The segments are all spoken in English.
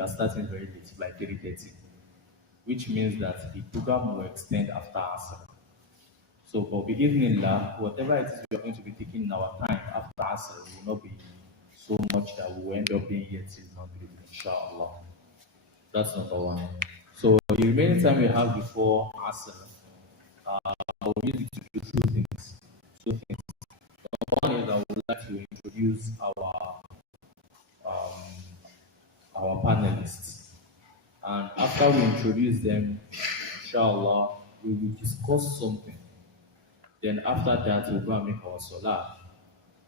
are starting very late, like 3:30, which means that the program will extend after Asr. So for Bismillah, whatever it is we are going to be taking in our time after Asr will not be so much that we will end up being here till Maghrib, inshallah. That's number one. So the remaining time we have before Asr, I will use it to do two things. Two things. One is I would like to introduce um, our panelists. And after we introduce them, inshallah, we will discuss something. Then after that, we'll go and make our salah.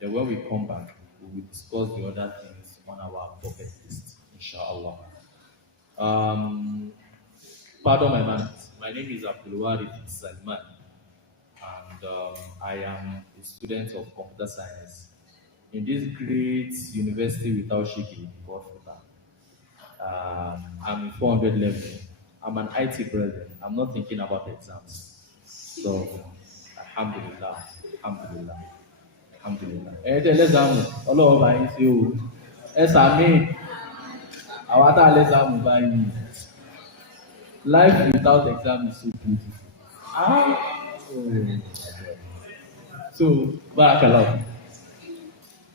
Then when we come back, we will discuss the other things on our bucket list, inshallah. Um, Pardon my manners. My name is Abdul Wareeth Salman, and I am a student of computer science in this great university without shaking called FUTA. I'm in 400 level. I'm an IT graduate. I'm not thinking about exams. So, alhamdulillah, alhamdulillah, alhamdulillah. Let's all over in you. Yes, I mean, our let's by you. Life without exam is so beautiful. Oh. So, barakallah.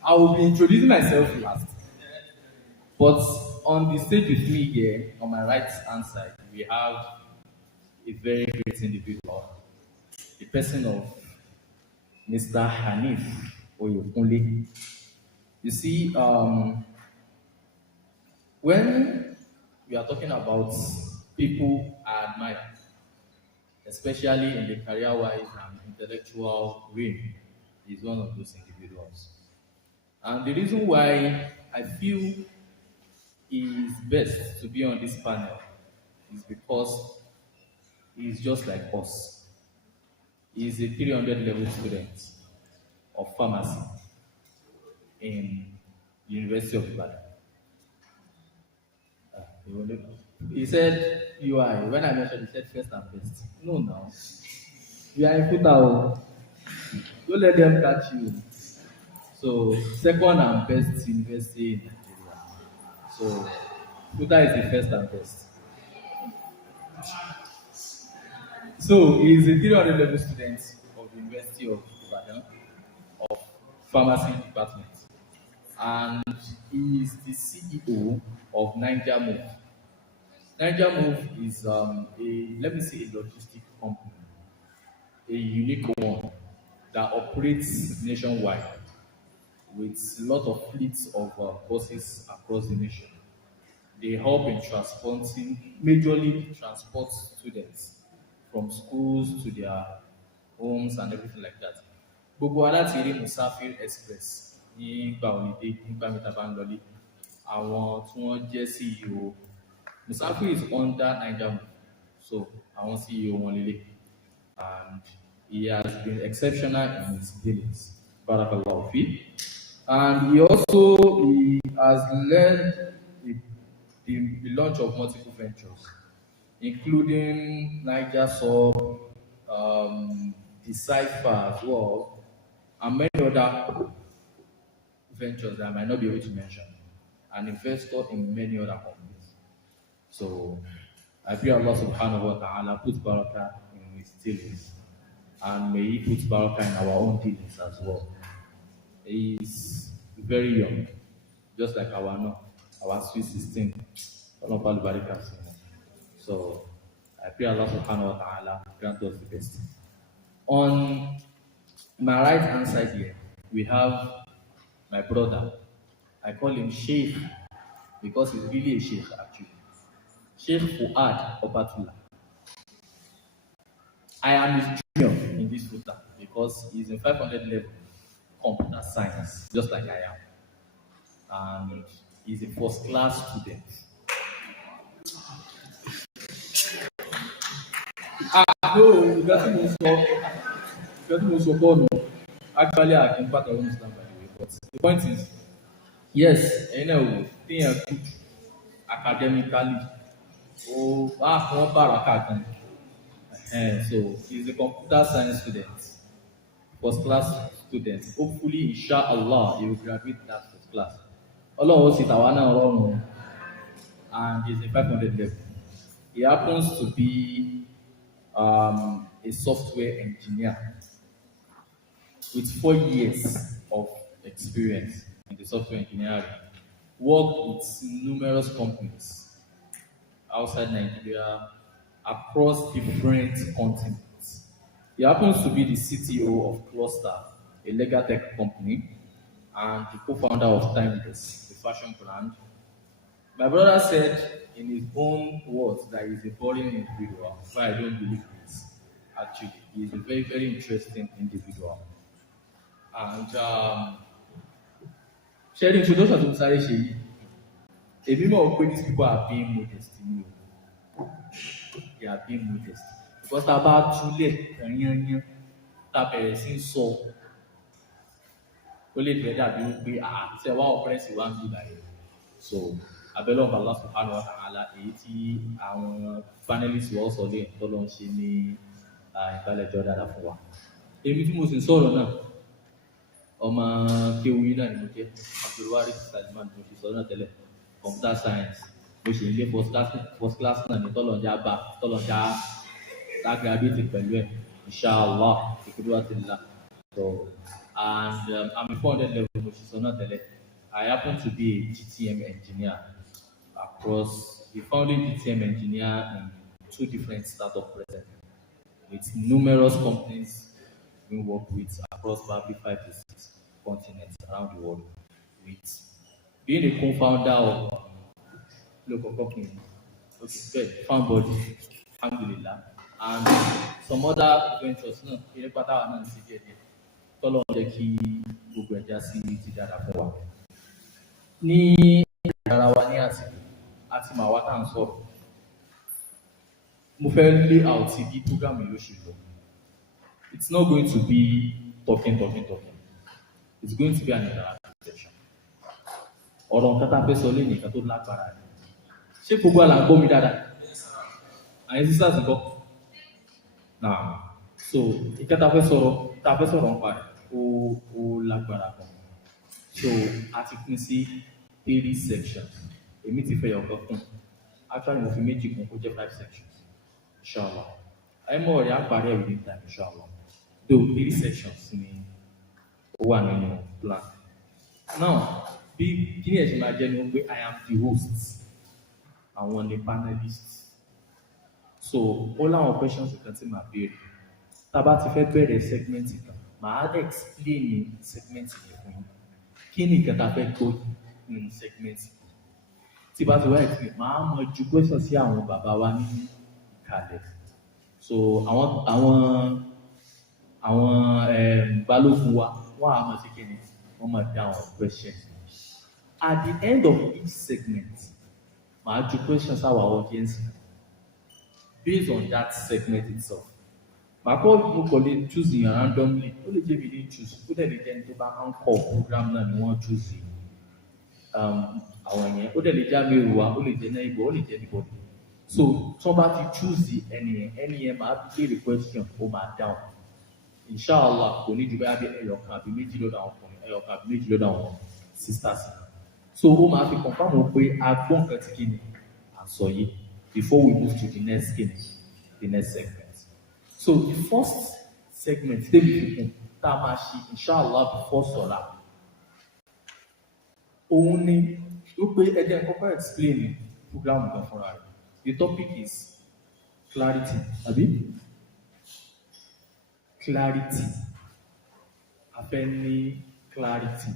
I will be introducing myself last. But on the stage with me here, on my right hand side, we have a very great individual, the person of Mr. Haneef Oyokunle. You see, when we are talking about people I admire, especially in the career-wise and intellectual realm, is one of those individuals. And the reason why I feel he is best to be on this panel is because he is just like us. He is a 300 level student of pharmacy in University of Ibadan. He said UI. When I mentioned, he said first and best. No, now. You are in FUTA. Don't let them catch you. So, second and best university in Nigeria. So, FUTA is the first and best. So, he is a 300 level student of the University of Ibadan, of Pharmacy Department. And he is the CEO of Niger Move. Niger Move is let me say, a logistic company, a unique one that operates nationwide with a lot of fleets of buses across the nation. They help in transporting, majorly transport students from schools to their homes and everything like that. Gbogbo wa láti rí Musafir Express nígbà holiday nígbà mẹ́ta bá ń lọlé. Àwọn tí wọ́n jẹ́ CEO Musafir is under Niger Move, so àwọn CEO wọn lélẹ̀, and he has been exceptional in his dealings. Barakallahu fi. And he has led the launch of multiple ventures, including Niger Sub, Decipher as well, and many other ventures that I might not be able to mention. An investor in many other companies. So I pray Allah subhanahu wa ta'ala put barakah in his dealings, and may he put barakah in our own dealings as well. He is very young, just like our sweet 16. So I pray Allah subhanahu wa ta'ala grant us the best. On my right hand side here, we have my brother. I call him Sheikh because he's really a Sheikh actually. Sheikh Fuhad Obatula. I am his junior in this FUTA because he's in 500 level computer science, just like I am. And he's a first class student. No, actually, I can part of Islam by the way. But the point is, yes, thing are good academically. So he's a computer science student, first class student. Hopefully, inshallah, he will graduate that first class. Allah will sit our now and he's in 500 level. He happens to be a software engineer with 4 years of experience in the software engineering. Worked with numerous companies outside Nigeria across different continents. He happens to be the CTO of Cluster, a legal tech company, and the co-founder of Timeless, a fashion brand. My brother said in his own words that he's a boring individual, but I don't believe this. Actually, he's a very, very interesting individual. And sharing introduction to Sare Sheyi, èmi mọ̀ pé these people are being modest ni o. They are being modest. Because tá a bá túlẹ̀ yányán, tá a bẹ̀rẹ̀ sí í sọ, ó lè fẹ́ dàbí wípé ṣe wá ọ̀pẹ́rẹ́sì wá ń bí báyìí. So, abẹ́lẹ́ ọ̀bà Allah subhanahu wa ta'ala èyí tí àwọn panelists wọ́n sọ lé tọ́lọ́ ń ṣe ní ìbálẹ̀jọ́ dáadáa fún wa. Èmi tí mo sì ń sọ̀rọ̀ náà, ọmọ kéwì náà ni mo jẹ́, Abdul Wareeth Salman mo sì sọ náà tẹ́lẹ̀, computer science, mo sì ń lé first class náà ní tọ́lọ́njà tá graduate pẹ̀lú ẹ̀, inshallah, ìkúdúwàtìlá. So, and I'm a 400 level mo sì sọ náà tẹ́lẹ̀. I happen to be a GTM engineer across, the founding GTM engineer in 2 different startups present, with numerous companies we work with across probably 5 to 6 continents around the world. With being a co-founder of local company, Foundbody, Alhamdulillah, and some other ventures. No, ilé pátá wa náà sì díẹ̀ díẹ̀. Tọ́lọ́ jẹ́ kí gbogbo ẹja sí ti dára fún wa. Ní ara wa ní àsìkò àti màá wá tá à ń sọ̀rọ̀. Mo fẹ́ lay out bí program yìí ló ṣe lọ. It's not going to be talking. It's going to be an interactive session. Ọ̀rọ̀ nǹkan tá a fẹ́ sọ lé nìkan tó lágbára ni. Ṣé gbogbo àlà ń gbọ́ mi dáadáa? Àyè sísá ti gbọ́. Now, so ìkẹ́ tá a fẹ́ sọ̀rọ̀ nípa rẹ̀ ó lágbára gan. So a ti pín sí 3 sections. Èmi ti fẹ́ yọ̀ọ̀kan kún. Actually, mo fi méjì kún kó jẹ́ 5 sections. Inshallah. Ẹ mọ̀ ọ̀rẹ́ àparí ẹ̀ within time, inshallah. Though 3 sections ni ó wà nínú plan. Now, bí kíni ẹ̀ ṣe máa jẹ́ ni wọ́n pé I am the host. Àwọn ni panelists. So, ó láwọn questions kan tí màá béèrè. Tá a bá ti fẹ́ bẹ̀rẹ̀ segment kan, màá explain segment yẹn fún yín. Kí ni nǹkan tá a fẹ́ gbọ́ nínú segment? Tí bá ti wá explain, màá mọ ju question sí àwọn bàbá wa ní ìkàlẹ̀. So, àwọn balógun wa, wọ́n á máa ṣe kí ni? Wọ́n máa dá àwọn questions. At the end of each segment, màá ju questions our audience based on that segment itself. Màá mo kò lè choose yẹn randomly. Ó lè jẹ́ mi ní choose. Ó dẹ̀ lè jẹ́ ní tó bá ń kọ́ program náà ni wọ́n choose àwọn yẹn. Ó dẹ̀ lè jẹ́ àmì ìrùwà, ó lè jẹ́ náà ìbò, ó lè jẹ́ anybody. So, tí wọ́n bá ti choose ẹni yẹn máa béèrè question, ó máa dáhùn. Inshallah, kò ní ju bẹ́ẹ̀ bí ẹyọ̀kan àbí méjì lọ́dọ̀ àwọn ọkùnrin, ẹyọ̀kan àbí méjì lọ́dọ̀ àwọn sisters. So, ó máa fi confirm wọn pé a gbọ́ nǹkan tí kìíní à ń sọ yìí before we move to the next segment. So, the first segment, tẹ́lẹ̀ fífún tá a máa ṣe inshallah before Salam. Òun ni wípé ẹjẹ́ kọ́kọ́ explain program kan fúnra rẹ̀. The topic is clarity. Àbí? Clarity. A fẹ́ ní clarity.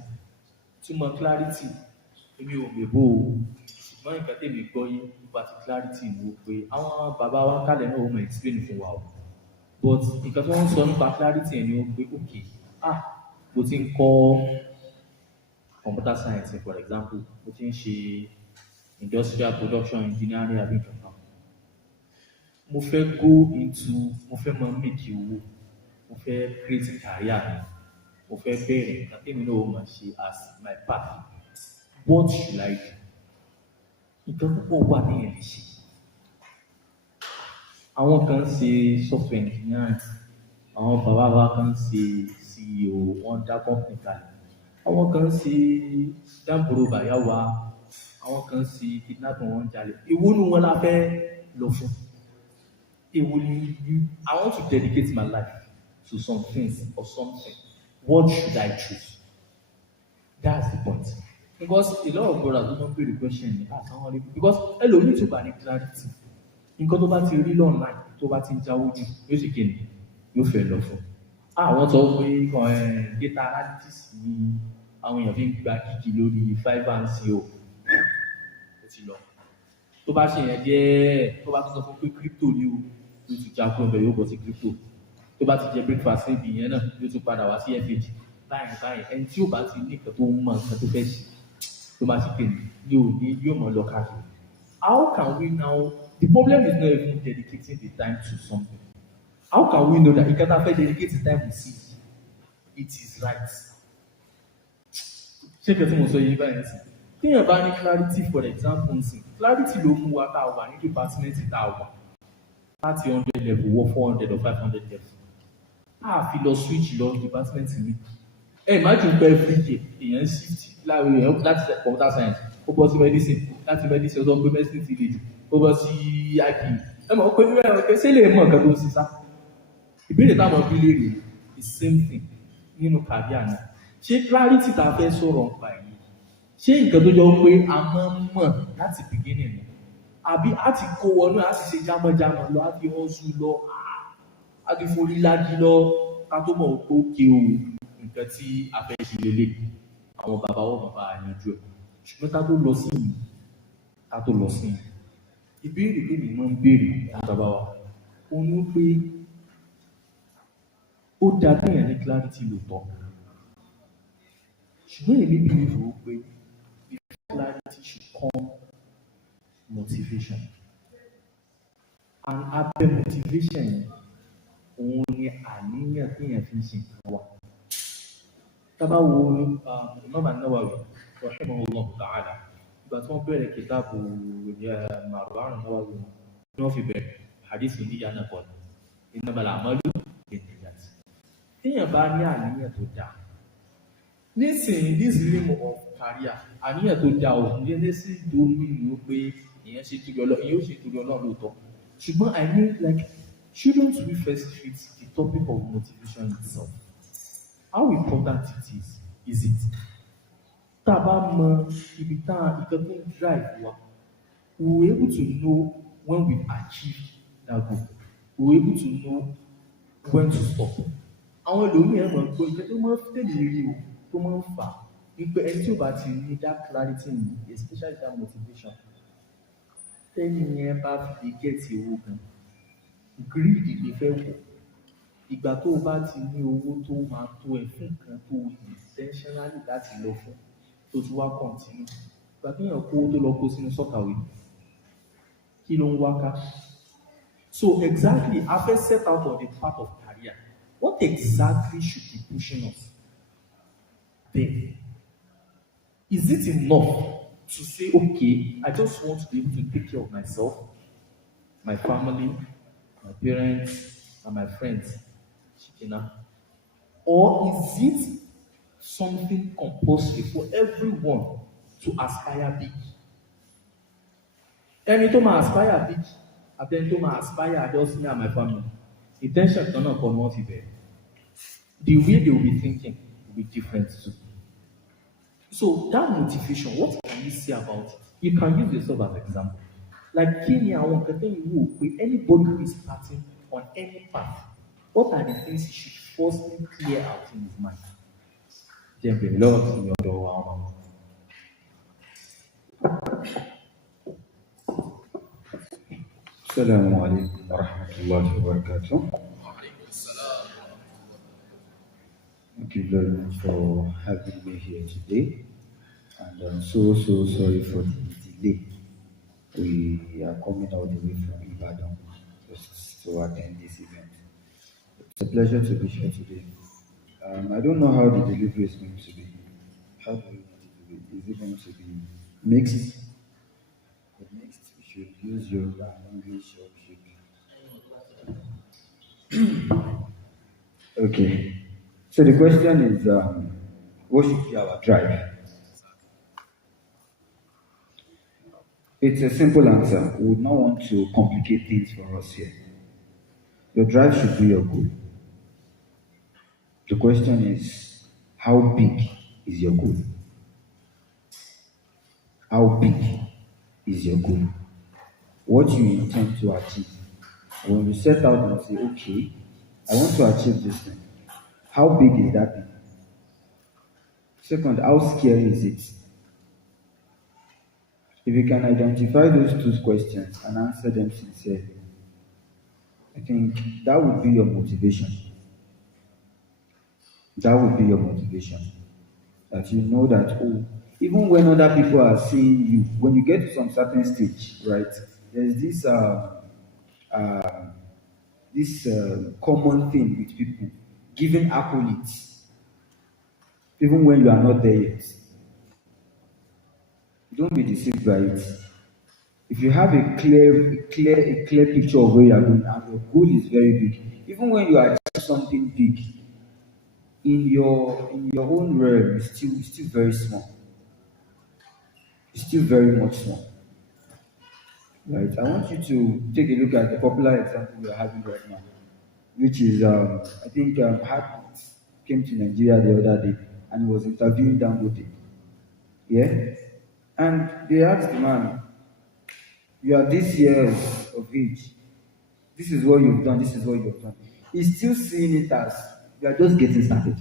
Túmọ̀ clarity, èmi ò gbé bó o. Ṣùgbọ́n nǹkan tèmi gbọ́ yé nípa ti clarity ni wípé àwọn bàbá wa kálẹ̀ náà ó mọ̀ explain fún wa o. But nǹkan tí wọ́n ń sọ nípa clarity ẹ̀ ni wípé okay, mo ti ń kọ́ computer science for example, mo ti ń ṣe industrial production engineering àbí nǹkan kan. Mo fẹ́ máa make owó, mo fẹ́ create career mi, mo fẹ́ bẹ̀rẹ̀ nǹkan tèmi náà ó máa ṣe as my path. What should I do? Nǹkan púpọ̀ wà ní ẹ̀ lè ṣe. Àwọn kan ń ṣe software engineering, àwọn bàbá wa kan ń ṣe CEO, wọ́n dá company kalẹ̀. Àwọn kan ń ṣe dáńbòrò bàyá wa, àwọn kan sí kidnapping wọn jalè. Èwo nu wọn la fẹ́ lọ fún? Èwo ni I want to dedicate my life to some things or something. What should I choose? That's the point. Because a lot of brothers don't pay the question because ẹlòmíì tó bá ní clarity. Nǹkan tó bá ti rí online tó bá ti ń jáwó jù yóò sì kéde yóò fẹ́ lọ fún. Àwọn sọ pé data analytics ni àwọn èèyàn fi ń gba kíkì lórí Fiverr and CO. Ó ti lọ. Tó bá ṣe yẹn díẹ̀ tó bá tún sọ fún pé crypto ni o yóò tún já kúrò bẹ́ẹ̀ yóò bọ̀ sí crypto. Tó bá ti jẹ breakfast níbi yẹn náà yóò tún padà wá sí FH. Báyìí ẹni tí ó bá ti ní nǹkan tó ń mọ nǹkan tó fẹ́ ṣe tó bá ti kéde yóò mọ̀ lọ káàkiri. How can we now? The problem is not even dedicating the time to something. How can we know that you cannot dedicate the time to see it is right? Ṣé kí ẹ tí mo sọ yìí báyìí sí? Téèyàn bá ní clarity for example nsìn, clarity ló mú wa tá a wà ní department tá a wà láti 100 level wọ 400 or 500 level. A fi lọ switch lọ department mi. Imagine pé every year èèyàn shift láti computer science ó bọ́ sí medicine láti medicine ó sọ pé medicine ti le jù ó bọ́ sí IP. Mọ̀ pé ọ̀kẹ́ ṣé lè mọ̀ nǹkan tó ń ṣiṣá. Ìbéèrè táwọn bí léèrè the same thing nínú career náà. Ṣé clarity tá a fẹ́ sọ̀rọ̀ nípa èyí? Ṣé nǹkan tó jọ pé a máa ń mọ̀ láti beginning ni? Àbí a ti kó wọnú a ti ṣe jámọ́jámọ́ lọ, a ti hustle lọ, a ti forí lági lọ, ká tó mọ̀ pé ókè o nǹkan tí a fẹ́ ṣe lélẹ̀ àwọn bàbá wọn bàbá àyànjú ẹ̀. Ṣùgbọ́n ká tó lọ sí yìí, ìbéèrè pé mi máa ń béèrè àwọn bàbá wa ó ní pé ó dáa kéèyàn ní clarity lóòótọ́. Ṣùgbọ́n èmi believe ó pé before clarity should come motivation. And abẹ́ motivation yẹn òun ni àníyàn téèyàn fi ń ṣe nǹkan wà. Tábà wo Imam An-Nawawi rahimahullah ta'ala ìgbà tí wọ́n bẹ̀rẹ̀ kìtàbù Ma'ruf Nawawi ni wọ́n fi bẹ̀rẹ̀ hadith níyà náà kọ́ innamal a'malu binniyat. Téèyàn bá ní àníyàn tó dáa nísìnyí this realm of career àníyàn tó dáa ò ní ní sí domi ìlú pé èèyàn ṣe torí Ọlọ́run èèyàn ó ṣe torí Ọlọ́run lóòótọ́. Ṣùgbọ́n I mean like shouldn't we first treat the topic of motivation itself? How important it is it? Tá a bá mọ ibi tá ìkan tó ń drive wa, we were able to know when we've achieved that goal. We were able to know when to stop. Àwọn ẹlòmíràn mọ̀ pé ìkan tó máa ń tẹ̀lé rí o tó máa ń fà wípé ẹni tí ò bá ti ní that clarity ní especially that motivation tẹ́ni yẹn bá fi lè gẹ̀ẹ́tì owó gan greed lè fẹ́ wọ̀. Ìgbà tó o bá ti ní owó tó máa tó ẹ fún nǹkan tó intentionally láti lọ fún tó ti wá continue. Ìgbà tó yàn kó tó lọ kó sínú sọ́kàwé kí ló ń wá ká? So exactly a fẹ́ set out on the path of career. What exactly should be pushing us there? Is it enough to say, okay, I just want to be able to take care of myself, my family, my parents, and my friends? Or is it something compulsory for everyone to aspire big? Ẹni tó máa aspire big, àti ẹni tó máa aspire just me and my family, intention kan náà kọ́ ni wọ́n fi bẹ̀rẹ̀. The way they will be thinking will be different too. So that motivation, what can you say about it? You can use yourself as an example. Like kí ni àwọn nǹkan tẹ́yìn wò pé anybody who is starting on any path, what are the things he should firstly clear out in his mind? Jẹ́nbẹ̀ lọ́wọ́ sí ọ̀dọ̀ àwọn ọmọ. Assalamu alaikum wa rahmatullahi wa barakatuh. Thank you very much for having me here today. And I'm so sorry for the delay. We are coming all the way from Ibadan just to attend this event. It's a pleasure to be here today. I don't know how the delivery is going to be. How do you want it to be? Is it going to be mixed? Mixed, we should use Yoruba and English, or we should. Okay. So the question is, what should be our drive? It's a simple answer. We would not want to complicate things for us here. Your drive should be your goal. The question is, how big is your goal? How big is your goal? What you intend to achieve. When you set out and say, okay, I want to achieve this thing, how big is that thing? Second, how scary is it? If you can identify those two questions and answer them sincerely, I think that would be your motivation. That would be your motivation. That you know that, oh, even when other people are seeing you, when you get to some certain stage, right, there's uh, this common thing with people giving accolades, even when you are not there yet. Don't be deceived by it. If you have a clear picture of where you are going and your goal is very big, even when you achieve something big, in your own realm, it's still very small. It's still very much small. Right? I want you to take a look at the popular example we are having right now, which is I think Haneef came to Nigeria the other day and he was interviewing Dangote. Yeah? And they asked the man, you are this years of age. This is what you've done, this is what you've done. He's still seeing it as you are just getting started.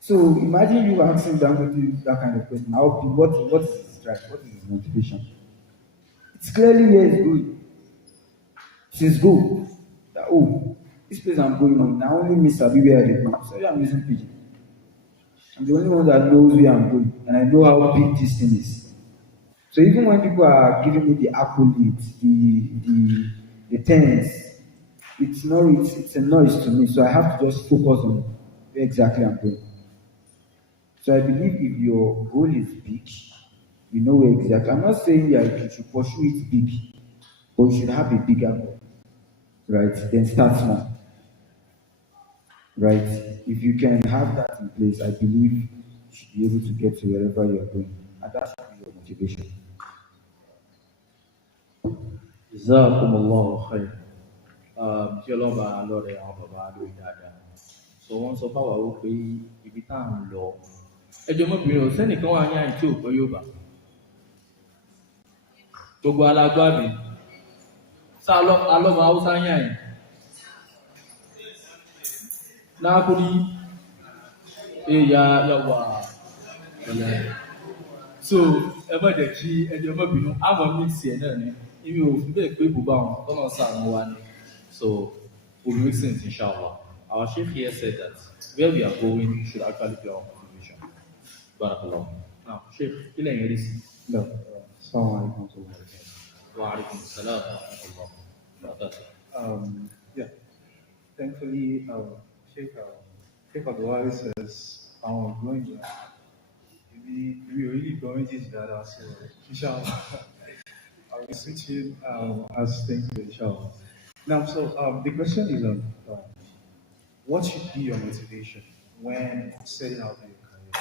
So imagine you asking Dangote that kind of question. What is his drive? What is his motivation? It's clearly where he's going. It's his goal. That, oh, this place I'm going on, now only me sabi where I dey go. Sorry, I'm using pidgin. I'm the only one that knows where I'm going, and I know how big this thing is. So even when people are giving me the accolades, the tens, it's a noise to me. So I have to just focus on where exactly I'm going. So I believe if your goal is big, you know where exactly. I'm not saying that you should pursue it big, but you should have a bigger goal, right? Then start small, right? If you can have that in place, I believe you should be able to get to wherever you are going, and that should be your motivation. Jazakumullahu khair. Kí ọlọ́ba lọ́rẹ̀ àwọn bàbá lórí dáadáa. So wọ́n sọ fáwọn ó pé ibi tá à ń lọ. Ẹjọ́ ọmọbìnrin ò sẹ́nìkan wà ní àyè tí ò gbọ́ Yorùbá. Gbogbo alágbàbí. Sá alọ́mọ Haúsá yàn yìí. Nákúrí èyà yàwà. So ẹ má jẹ́ kí ẹjọ́ ọmọbìnrin àmọ́ mix ẹ̀ náà ni. Èmi ò fi bẹ́ẹ̀ pé gbogbo àwọn tọ́nà sàánú wa ni. So we'll make sense, inshallah. Our Sheikh here said that where we are going should actually be our motivation. Barakallah. Now, Sheikh, kila English. No. Assalamu alaikum. Wa alaikum salam wa rahmatullah. Yeah. Thankfully, Sheikh Abdul says, I'm going we really going this data, so inshallah, I'll be switching as things go, inshallah. Now, so the question is, what should be your motivation when setting out your career?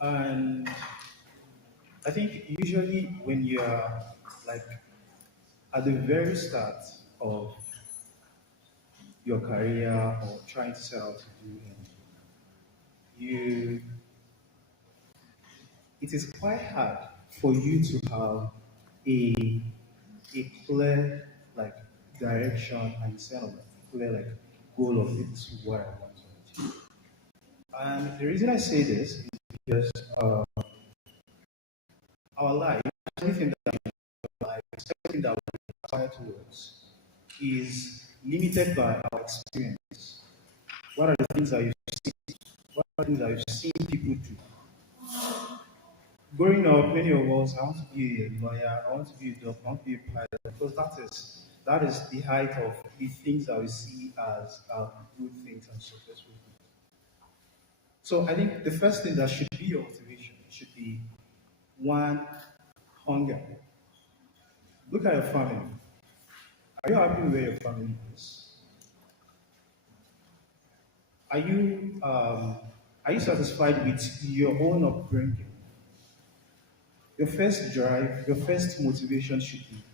And I think usually when you are like at the very start of your career or trying to set out to do anything, it is quite hard for you to have a clear like direction and set of clear like goal of this is what I want to achieve. And the reason I say this is because our life, anything that we life, everything that we aspire towards is limited by our experience. What are the things that you see? What are the things that you've seen people do? Growing up, many of us, I want to be a lawyer, I want to be a doctor, I want to be a pilot, because that is the height of the things that we see as good things and successful things. So I think the first thing that should be your motivation should be one, hunger. Look at your family. Are you happy with where your family is? Are you satisfied with your own upbringing? your first drive, your first motivation should be,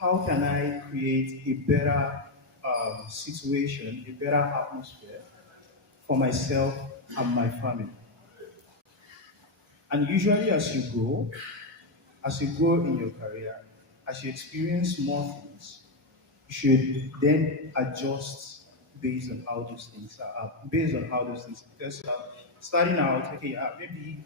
how can I create a better situation, a better atmosphere for myself and my family? And usually, as you go in your career, as you experience more things, you should then adjust based on how those things are, based on how those things. Because starting out, okay, maybe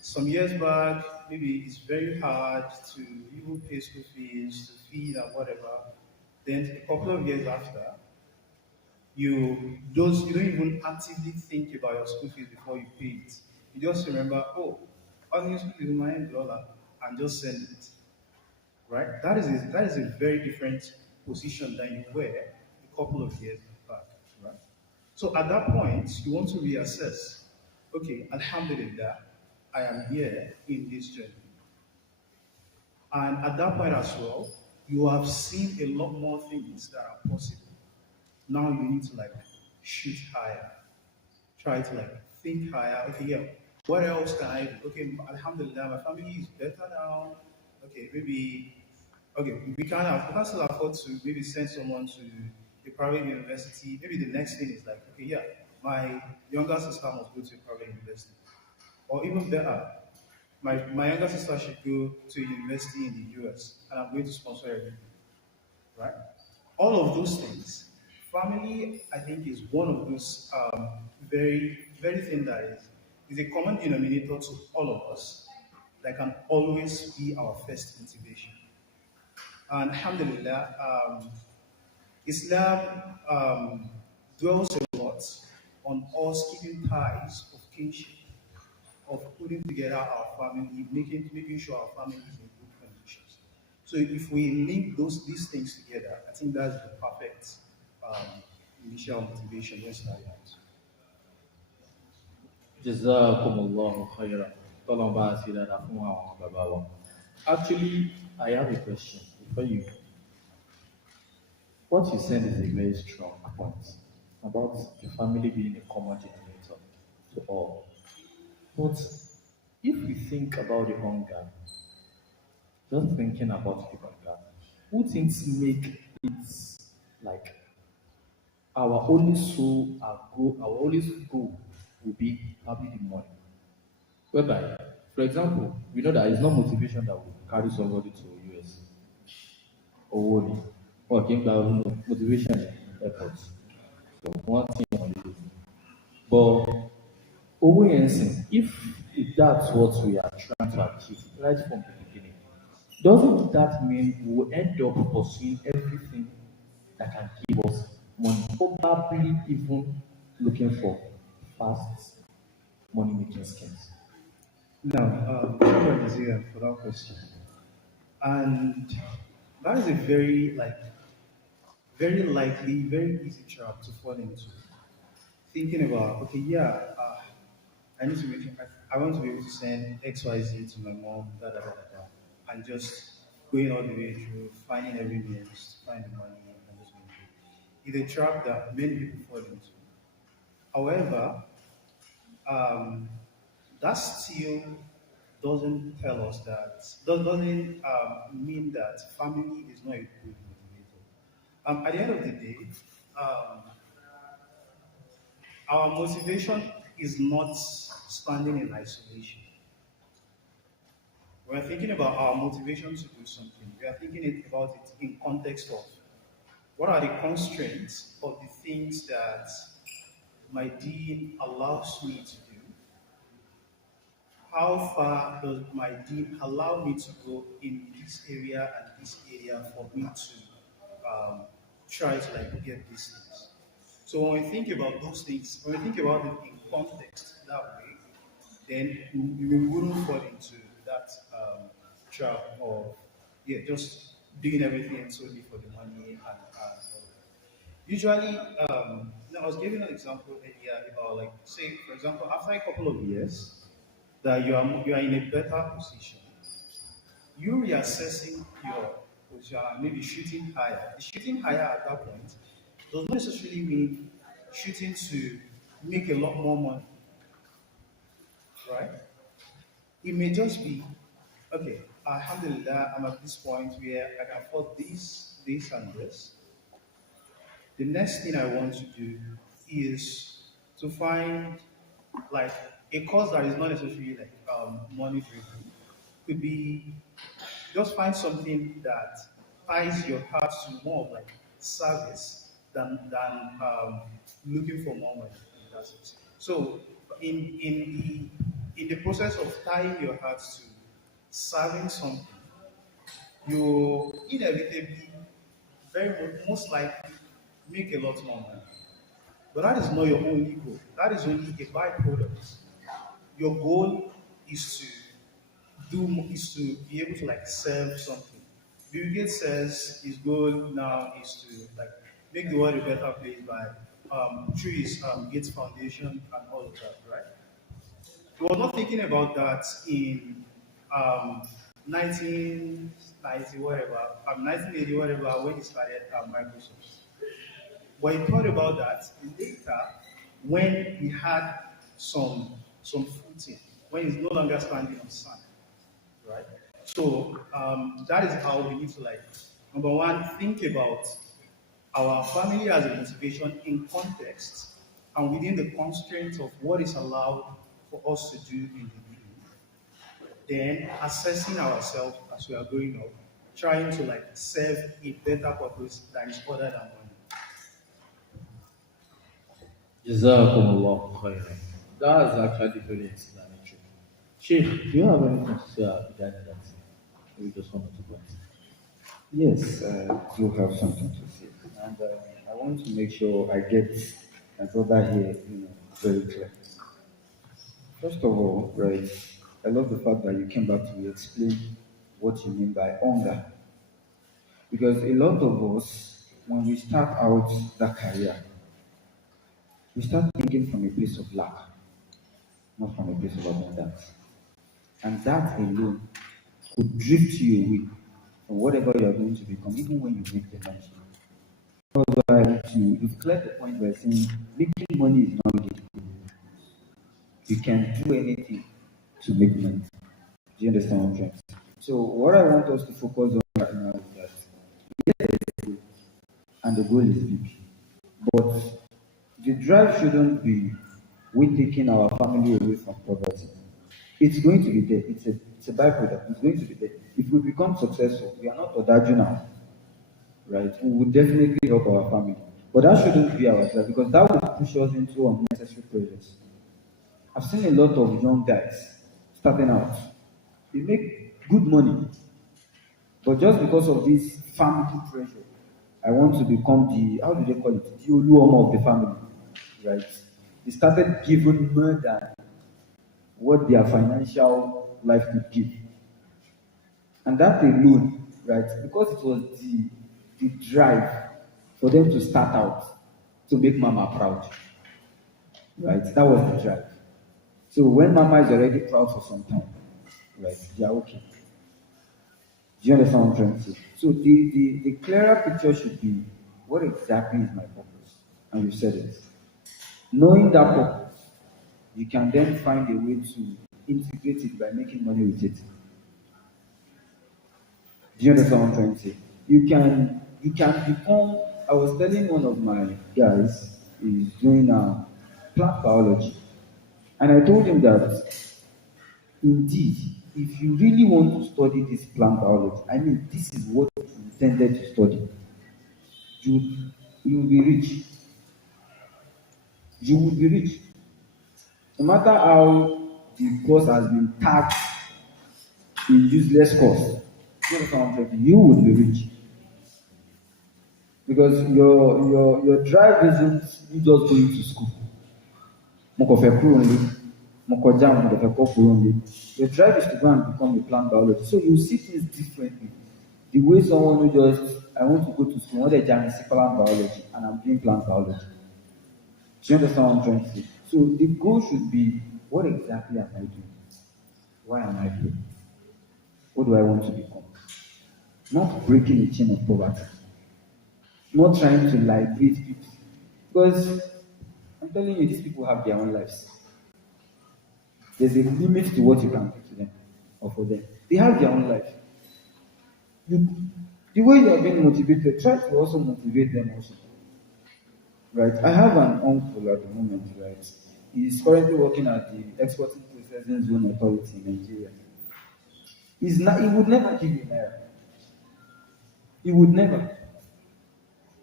some years back, maybe it's very hard to even pay school fees, to feed and whatever. Then a couple of years after, you don't even actively think about your school fees before you pay it. You just remember, oh, on your school fees my $1 and just send it. Right? That is a very different position than you were a couple of years back. Right? So at that point, you want to reassess. Okay, Alhamdulillah, I am here in this journey. And at that point as well, you have seen a lot more things that are possible. Now you need to like shoot higher. Try to like think higher. Okay, yeah. What else can I do? Okay, Alhamdulillah, my family is better now. Okay, maybe we can't still afford to maybe send someone to a private university. Maybe the next thing is like, okay, yeah, my younger sister must go to a private university. Or even better, my younger sister should go to a university in the US and I'm going to sponsor everything. Right? All of those things. Family, I think, is one of those very, very thing that is a common denominator to all of us that can always be our first motivation. And alhamdulillah, Islam dwells a lot on us keeping ties of kinship, of putting together our family, making sure our family is in good conditions. So if we link these things together, I think that's the perfect um, initial motivation when starting out. Jazakumullahu khairan. Tọ́lọ́run bá a ṣe dáadáa fún àwọn bàbá wa. Actually, I have a question for you. What you said is a very strong point about the family being a common denominator to all. But if we think about the hunger, just thinking about the hunger, who things make it like our only goal will be having the money? Whereby, for example, we know that it's not motivation that will carry somebody to US or only working by motivation in airports. So one thing on it. But if that's what we are trying to achieve right from the beginning, doesn't that mean we will end up pursuing everything that can give us money, probably even looking for fast money making schemes? Now, thank you, Azia, for that question. And that is a very likely, very easy trap to fall into. Thinking about, okay, yeah, I need to make, I want to be able to send XYZ to my mom, and just going all the way through, finding every means, find the money, and just make it. It's a trap that many people fall into. However, um, that still doesn't tell us doesn't mean that family is not a good motivator. At the end of the day, um, our motivation is not standing in isolation. We're thinking about our motivation to do something. We are thinking about it in context of what are the constraints of the things that my deen allows me to do. How far does my deen allow me to go in this area and this area for me to try to like get these things? So when we think about those things, when we think about it in context that way, then we wouldn't fall into that trap of just doing everything solely for the money and all that. Usually, I was giving an example earlier about like say for example after a couple of years that you are in a better position, you reassessing your position, maybe shooting higher. The shooting higher at that point does not necessarily mean shooting to make a lot more money, right? It may just be, okay, alhamdulillah, I'm at this point where I can afford this, and this. The next thing I want to do is to find like a course that is not necessarily like money driven. Could be just find something that ties your heart to more of like service than looking for more money. That's it. So in the process of tying your heart to serving something, you inevitably most likely make a lot more money. But that is not your only goal. That is only a byproduct. Your goal is to is to be able to like serve something. Bill Gates says his goal now is to like make the world a better place by through his Gates Foundation and all of that, right? He was not thinking about that in um, 1990 whatever, 1980 whatever when he started Microsoft. But he thought about that later when he had some footing, when he's no longer standing on sand, right? So that is how we need to like number one think about our family as a motivation in context and within the constraints of what is allowed for us to do in the beginning. Then assessing ourselves as we are growing up, trying to like serve a better purpose that is other than money. Jazakumullah khairan. That's actually very explanatory. Sheikh, do you have anything to say regarding that? We just wanted to point. Yes, I do have something to say, and I want to make sure I get my brother here, very clear. First of all, right, I love the fact that you came back to explain what you mean by hunger, because a lot of us, when we start out that career, we start thinking from a place of lack, not from a place of abundance, and that alone could drift you away from whatever you are going to become, even when you make the money. But you've cleared the point by saying making money is not the goal. You can do anything to make money. Do you understand what I'm trying to say? So what I want us to focus on right now is that and the goal is big. But the drive shouldn't be we taking our family away from poverty. It's going to be there. It's a byproduct. It's going to be there. If we become successful, we are not Odaju now, right? We will definitely help our family. But that shouldn't be our drive because that will push us into unnecessary pressures. I've seen a lot of young guys starting out. They make good money, but just because of this family pressure, I want to become the, how do they call it? The Oluomo of the family, right? They started giving more than what their financial life could give. And that alone, right, because it was the drive for them to start out to make mama proud, right? That was the drive. So when mama is already proud for some time, right, they are okay. Do you understand what I'm trying to say? So the clearer picture should be what exactly is my purpose? And you said it. Knowing that purpose, you can then find a way to integrate it by making money with it. Do you understand what I'm trying to say? You can become. I was telling one of my guys is doing plant biology, and I told him that indeed, if you really want to study this plant biology, I mean, this is what you intended to study. You you will be rich. You will be rich. No matter how the course has been tagged a useless course, you would be rich. Because your drive isn't you just going to school. Your drive is to go and become a plant biologist. So you see things differently. The way someone who just I want to go to school, what they plant biology, and I'm doing plant biology. Do you understand what I'm trying to say? So the goal should be what exactly am I doing? Why am I here? What do I want to become? Not breaking the chain of poverty. Not trying to liberate people. Because I'm telling you, these people have their own lives. There's a limit to what you can do to them or for them. They have their own life. You, the way you are being motivated, try to also motivate them also. Right? I have an uncle at the moment, right? He's currently working at the Exporting Processing Zone Authority in Nigeria. He would never give you naira. He would never.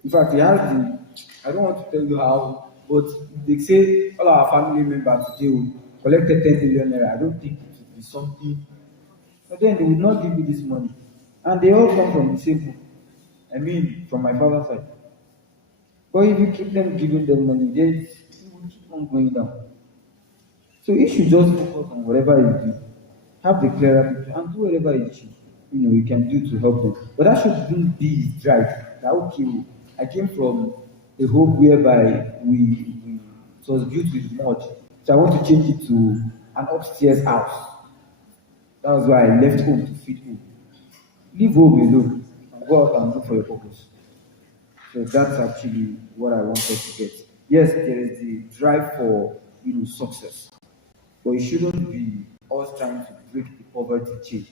In fact, he has the, I don't want to tell you how, but they say all our family members today will collected 10 million naira. I don't think it would be something. But then they would not give you this money. And they all come from the same book. I mean, from my father's side. But if you keep them giving them money, it will keep on going down. So you should just focus on whatever you do. Have the clearer picture and do whatever you can do to help them. But that shouldn't be his drive. That okay, I came from a home whereby it was built with mud. So I want to change it to an upstairs house. That was why I left home to feed home. Leave home alone and go out and look for your purpose. So that's actually what I wanted to get. Yes, there is the drive for success, but it shouldn't be us trying to break the poverty chain.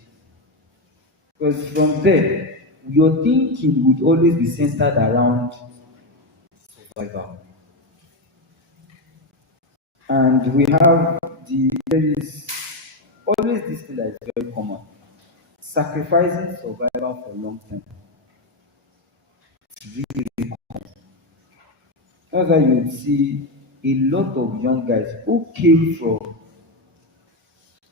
Because from there, your thinking would always be centered around survival. And there is always this thing that is very common: sacrificing survival for long term. It's really, really common. That's why you would see a lot of young guys who came from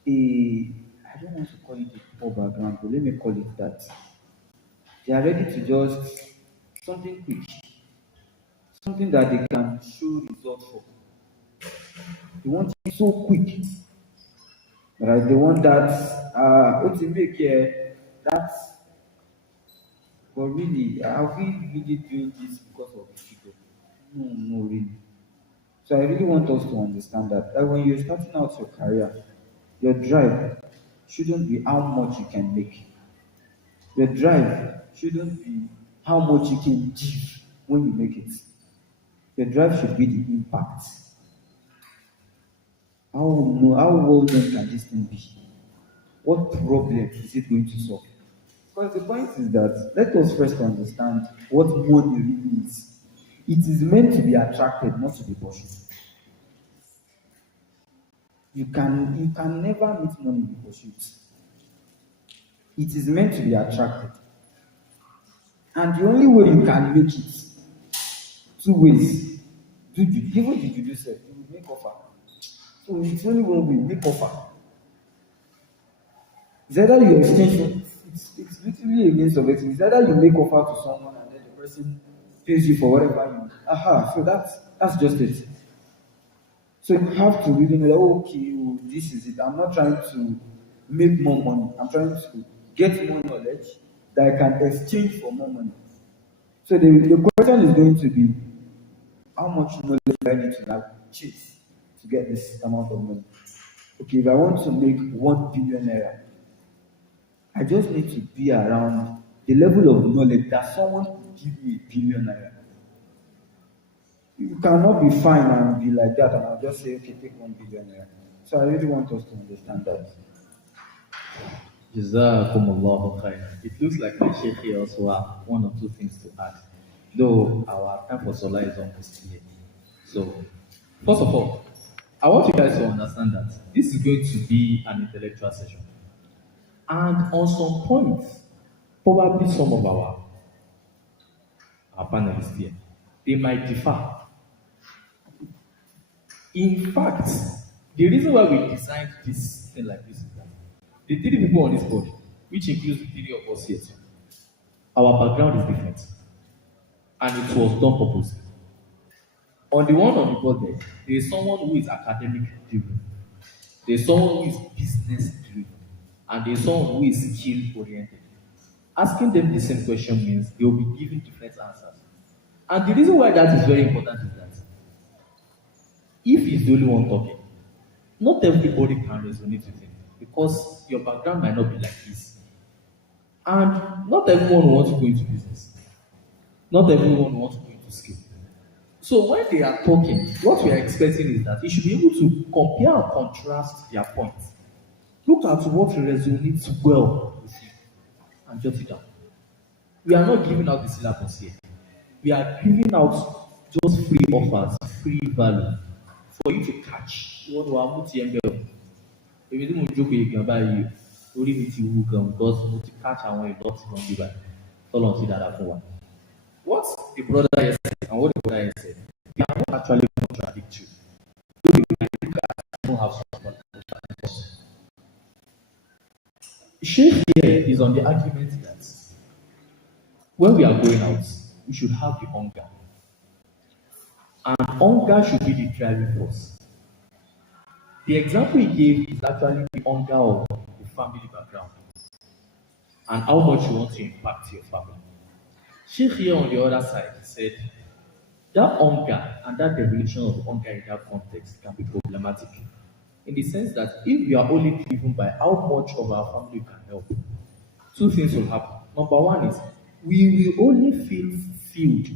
I don't want to call it a poor background, but let me call it that. They are ready to just something quick, something that they can show results for. They want it so quick. Right? They want that what to make that's but really, are we really doing this because of the people? No, no, really. So I really want us to understand that when you're starting out your career, your drive shouldn't be how much you can make. Your drive shouldn't be how much you can give when you make it. Your drive should be the impact. How well done can this thing be? What problem is it going to solve? Because the point is that let us first understand what money really is. It is meant to be attracted, not to be pursued. You can never meet money in pursuit. It is meant to be attracted. And the only way you can make it, two ways. Even if you do so, you will make offer. So it's only one way, make offer. It's either you exchange, it's literally a means of exchange. It's either you make offer to someone and then the person pays you for whatever you. So that's just it. So you have to really know that okay, this is it. I'm not trying to make more money. I'm trying to get more knowledge that I can exchange for more money. So the question is going to be, how much knowledge do I need to chase to get this amount of money? Okay, if I want to make 1 billion naira, I just need to be around the level of knowledge that someone will give me 1 billion naira. You cannot be fine and be like that and I'll just say, okay, take 1 billion naira. So I really want us to understand that. Jazakumullahu khair. It looks like my Sheikh here also have one or two things to add. Though our time for Salah is almost here. So, first of all, I want you guys to understand that this is going to be an intellectual session. And on some points, probably some of our panelists here, they might differ. In fact, the reason why we designed this thing like this is that the three people on this board, which includes the three of us here, our background is different. And it was done purposely. On the one on the board there is someone who is academic driven, there is someone who is business driven, and there is someone who is skill oriented. Asking them the same question means they will be giving different answers. And the reason why that is very important is that if he's the only one talking, not everybody can resonate with him because your background might not be like this. And not everyone wants to go into business. Not everyone wants to go into skill. So when they are talking, what we are expecting is that you should be able to compare and contrast their points. Look at what resonates well with you and jot it down. We are not giving out the syllabus here. We are giving out just free offers, free value for you to catch. What we are putting here. Èmi tí mo jókòó yìí gan báyìí orí mi ti wú gan because mo ti catch àwọn ìlọ́tì kan bí báyìí tọ́lọ̀ sí dáadáa fún wa. What the brother here said and what the brother here said, they are not actually contradictory. So they look at don't have someone else. Sheikh here is on the argument that when we are going out, we should have the hunger. And hunger should be the driving force. The example he gave is actually the hunger of the family background and how much you want to impact your family. Sheikh here on the other side said that hunger and that definition of hunger in that context can be problematic in the sense that if we are only driven by how much of our family can help, two things will happen. Number one is we will only feel fulfilled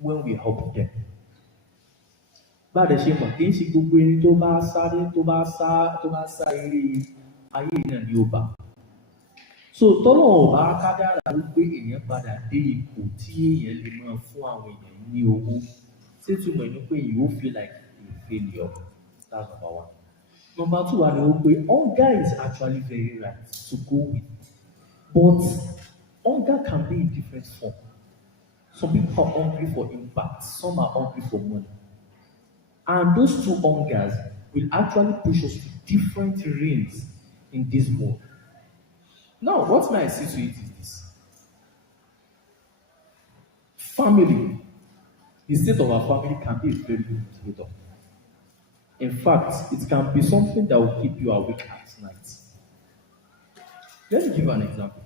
when we help them. Bá a dẹ̀ ṣe mọ̀ kì í ṣe gbogbo ẹni tó bá sáré tó bá sá eré ayé náà ni ó bá. So tọ́lọ̀ ọ̀bá kádàrá wípé èèyàn padà dé ipò tí èèyàn lè máa fún àwọn èèyàn ní owó ṣé túmọ̀ ní pé you feel like a failure. That's number one. Number two wà ní wípé hunger is actually very right to go with, but hunger can be in different form. Some people are hungry for impact, some are hungry for money. And those two hungers will actually push us to different realms in this world. Now, what may I say to it is this. Family, the state of our family can be a very good motivator. In fact, it can be something that will keep you awake at night. Let me give you an example.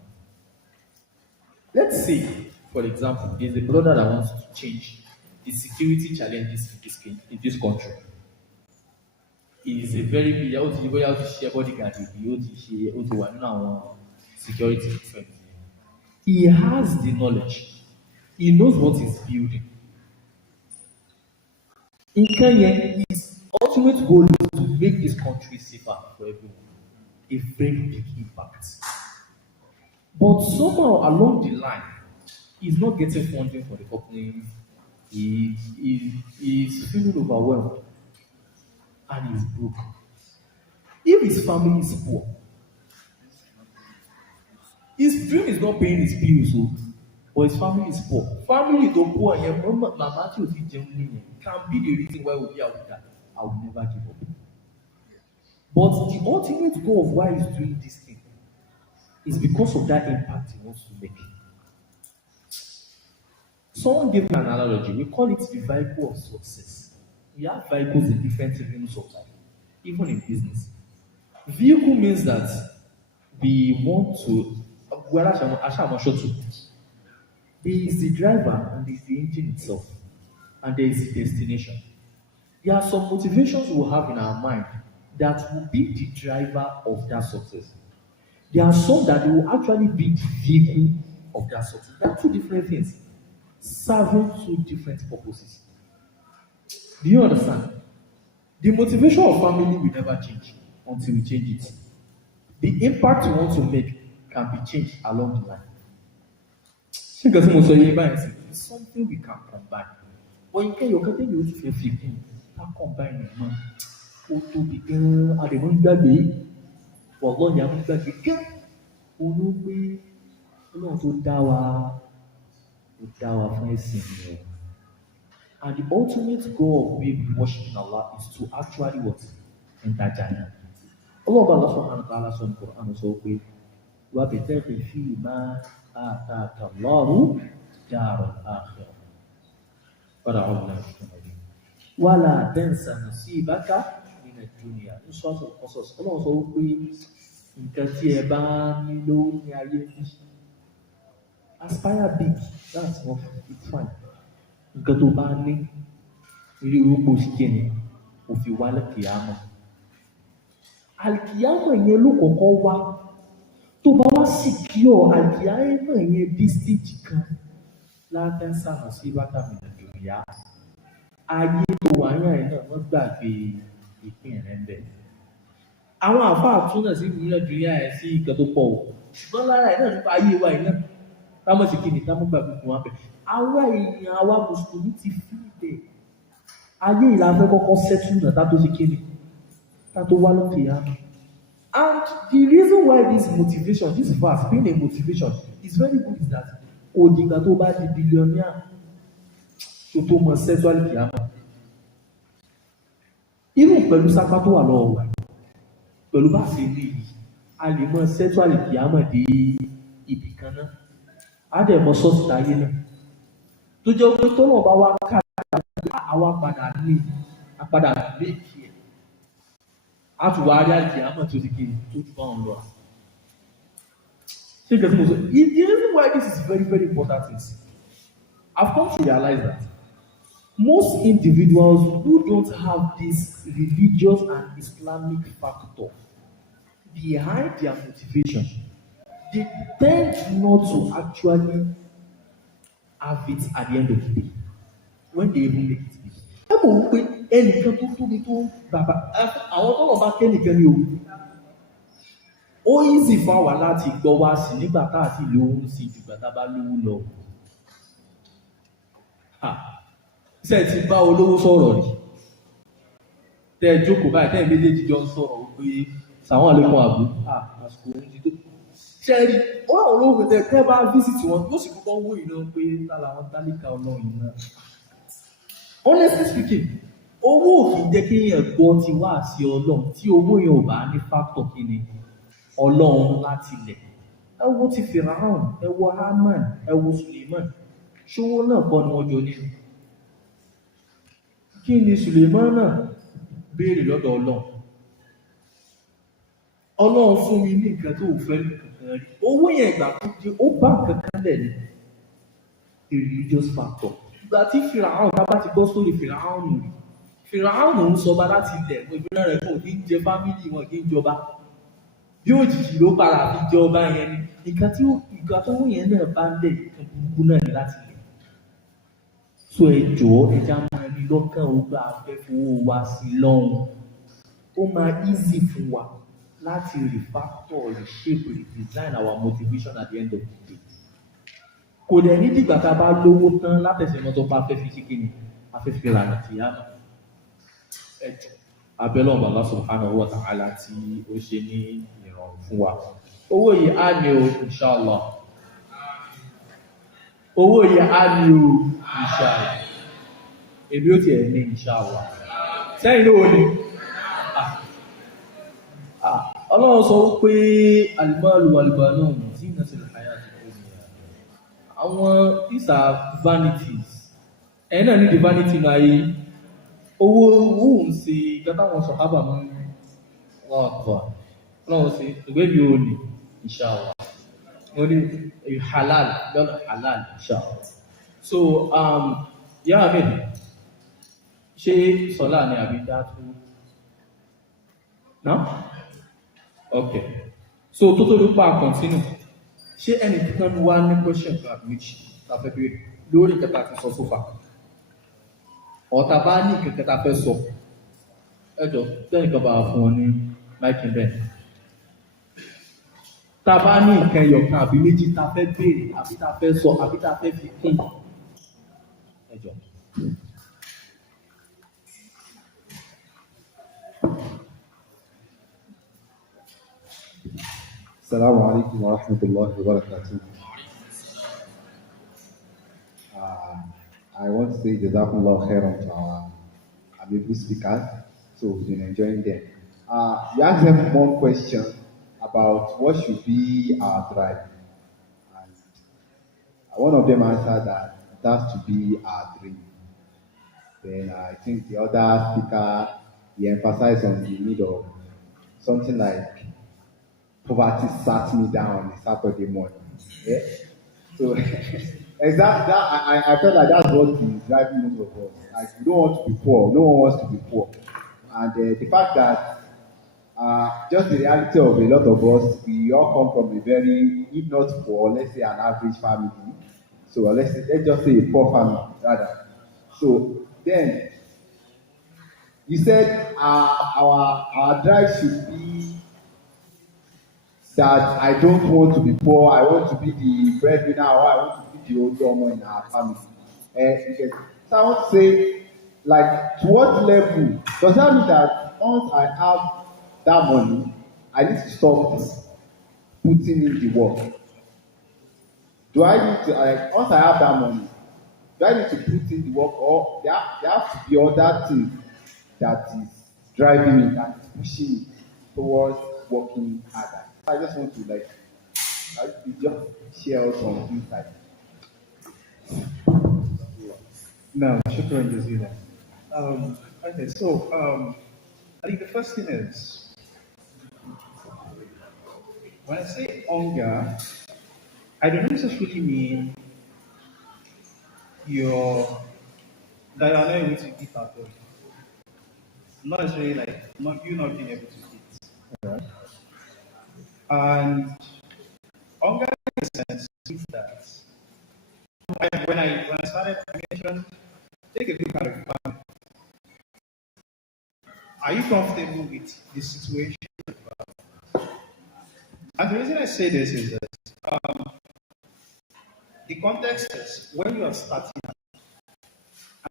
Let's say, for example, there's a brother that wants to change the security challenges in this country. He is a very big, bodyguard, security friend. He has the knowledge. He knows what he's building. In Kenya, his ultimate goal is to make this country safer for everyone. A very big impact. But somehow along the line, he's not getting funding for the company. He's feeling overwhelmed and he's broke. If his family is poor, his dream is not paying his bills, but his family is poor. Family don't poor, mama can be the reason why we'll be out with that. I will never give up. But the ultimate goal of why he's doing this thing is because of that impact he wants to make. Someone gave me an analogy. We call it the vehicle of success. We have vehicles in different realms of life, even in business. Vehicle means that we want to. There is the driver and there is the engine itself, and there is the destination. There are some motivations we will have in our mind that will be the driver of that success. There are some that will actually be the vehicle of that success. There are two different things serving two different purposes. Do you understand? The motivation of family will never change until we change it. The impact we want to make can be changed along the line. It's something we can combine. But you can use it if you can combine it. To begin at the window, for long, you have to begin. And the ultimate goal of being worshiping Allah is to actually what? Enter Jannah. Allah subhanahu wa ta'ala says in the Quran also, وَبِتَغِ فِي مَا آتَاكَ اللَّهُ دَارَ الْآخِرَةِ وَلَا تَنْسَ نَصِيبَكَ مِنَ الدُّنْيَا. In Surah Al-Qasas, Allah also says, nǹkan tí ẹ bá ní lórí ní ayé ní. Aspire big, that's what it's fine. Nǹkan tó bá ní, irú orúkọ òṣìkè ni, òfin wá lẹ́kìámọ̀. Àlìkìámọ̀ yẹn ló kọ́kọ́ wá. Tó bá wá secure àlìkìámọ̀ yẹn dé stage kan, látẹ́nsà náà sí bàtà mi nàìjíríà. ayé tó wà ní àyè náà wọ́n gbàgbé ìpín rẹ̀ ń bẹ̀. Àwọn àfáà tún náà sí ìlú Nàìjíríà ẹ̀ sí ìkan tó pọ̀ o ṣùgbọ́n lára ẹ̀ náà nípa ayé wa yìí náà táwọn sì kí ni táwọn gbàgbé fún wa bẹ̀. Àwa èèyàn àwa mùsùlùmí ti fi ibẹ̀ ayé ìlànà kọ́kọ́ sẹ́tù náà tá tó sì kí ni tá tó wá lókè yá. And the reason why this motivation, this verse being a motivation is very good is that òdìgbà tó bá di billionaire tó tó mọ sexuality àmọ́ irú pẹ̀lú sápá tó wà lọ́wọ́ wa pẹ̀lú bá ṣe rí yìí a lè mọ sexuality àmọ́ dé ibì kan náà á dẹ̀ mọ sọ́ọ̀sì táyé náà tó jẹ́ pé tó náà bá wá ká àwa padà ní apadà méjì ẹ̀ á tún wá rí àjẹ́ àmọ́ tó ti kiri tó tún bá wọn lọ. The reason why this is very, very important is I've come to realize that most individuals who don't have this religious and Islamic factor behind their motivation, they tend not to actually have it at the end of the day when they even make it big. Ẹ mọ̀ wípé ẹnìkan tó tóbi tó bàbá àwọn tó lọ bá kẹ́nìkan ní òun. Ó easy fún àwa láti gbọ́ wá sí nígbà tá àti lówó ń sí jù gbàtà bá lówó lọ. Ṣé ẹ ti bá olówó sọ̀rọ̀ rí? Tẹ́ ẹ jókòó báyìí tẹ́ ẹ méjèèjì jọ ń sọ̀rọ̀ pé sàwọn àlékún àbú àsìkò oúnjẹ tó. Ṣé ẹ rí ó àwọn olówó tẹ́ bá visit wọn yóò sì kọ́kọ́ wó ìná pé tálà wọn tálíkà ọlọ́run náà. Honestly speaking, owó ò kì í jẹ́ kí èèyàn gbọ́ ti wá sí ọlọ́run tí owó yẹn ò bá ní factor kí ni ọlọ́run láti lẹ̀. Ẹ wo ti Fìràhàn, ẹ wo Haman, ẹ wo Suleiman. Ṣówó náà kọ́ ni wọ́n jọ nínú. Kí ni Suleiman náà béèrè lọ́dọ̀ ọlọ́run? Ọlọ́run fún mi ní nǹkan tó fẹ́ nǹkan rí. Owó yẹn ìgbà tó jẹ́ ó bá nǹkan kan lẹ̀ ní a religious factor. Ìgbà tí Fìràhàn tá bá ti gbọ́ sórí Fìràhàn nù. Fìràhàn ń sọba láti ilẹ̀ ìgbìmọ̀ rẹ̀ kò ní jẹ fámìlì wọn kì í jọba. Bí òjijì ló padà fi jẹ ọba yẹn ni ìgbà tó wù yẹn náà bá ń lẹ̀ nǹkan burúkú náà ní láti lẹ̀. So ẹ jọ̀ọ́ ẹja máa ní lọ́kàn ó gba afẹ́fowó wa sí lọ́hùn. Ó máa easy fún wa láti refactor, reshape, redesign our motivation at the end of the day. Kò dẹ̀ ní dìgbà tá a bá lówó tán látẹ̀sẹ̀ mọ́tò bá fẹ́ fi ṣe kí ni afẹ́fẹ́ ra àti yá náà. Ẹ jọ̀ọ́ abẹ́lẹ́ ọ̀bà Allah subhanahu wa ta'ala tí ó ṣe ní ìrọ̀rùn fún wa. Owó yìí á ní o inshallah. Owó yìí á ní o inshallah. Èmi ó tiẹ̀ ní inshallah. Sẹ́yìn ló ní. Ọlọ́run sọ pé al-malu wal-banun zinatul hayatid dunya. Àwọn these are vanities. Ẹ̀yin náà ní the vanity náà yìí. Owó ń ṣe gẹ́gẹ́ àwọn sọ̀hábà mú wọn àkọ́. Ọlọ́run ṣe ìgbé mi ò ní inshallah. Mo ní halal lọ́nà halal inshallah. So yàrá mi ṣé sọ́lá ni àbí dáàtú? No? Okay. So tó tó ló pa continue. Ṣé ẹnì kankan wá ní question kan àbí méjì tàfẹ́ bí lórí ìkẹta àti sọ sófà? Ọ̀tá bá ní ìkẹ̀kẹ́ ta fẹ́ sọ ẹjọ́ tẹ́nìkan bá fún wọn ní máìkì bẹ́ẹ̀. Ta bá ní nǹkan ẹyọ̀kan àbí méjì ta fẹ́ béèrè àbí ta fẹ́ sọ àbí ta fẹ́ fi kún ẹjọ́. Assalamu alaikum wa rahmatullahi wa barakatuh. I want to say Jazakumullah khairan to our amiable speakers. So we've been enjoying them. You asked them one question about what should be our drive. And one of them answered that it has to be our dream. Then I think the other speaker, he emphasized on the need of something like poverty sat me down on a Saturday morning. Yeah? So I felt like that's what is driving most of us. Like we don't want to be poor. No one wants to be poor. And the fact that just the reality of a lot of us, we all come from a very, if not poor, let's say an average family. So let's just say a poor family rather. So then You said our drive should be that I don't want to be poor, I want to be the breadwinner, or I want to be the older one in our family. Because so I want to say, like, to what level does that mean that once I have that money, I need to stop putting in the work? Do I need to, like, once I have that money, do I need to put in the work, or there have to be other things that is driving me, that is pushing me towards working harder? I just want to, like, just share some insight. No, shukran jazeela. Okay, so I think the first thing is, when I say hunger, I don't necessarily mean you're that you're not able to eat at all. Not necessarily like not you not being able to eat. Alright. And hunger in a sense means that when I started, I mentioned, take a look at the family. Are you comfortable with the situation? And the reason I say this is that the context is when you are starting out.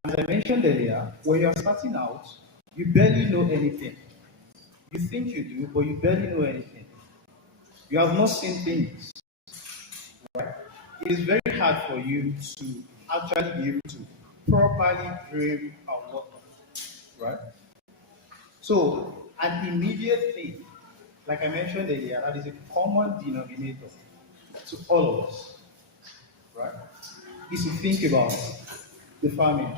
As I mentioned earlier, when you are starting out, you barely know anything. You think you do, but you barely know anything. You have not seen things. Right? It is very hard for you to actually be able to properly dream and work on it. Right? So, an immediate thing, like I mentioned earlier, that is a common denominator to all of us, right? Is to think about the family.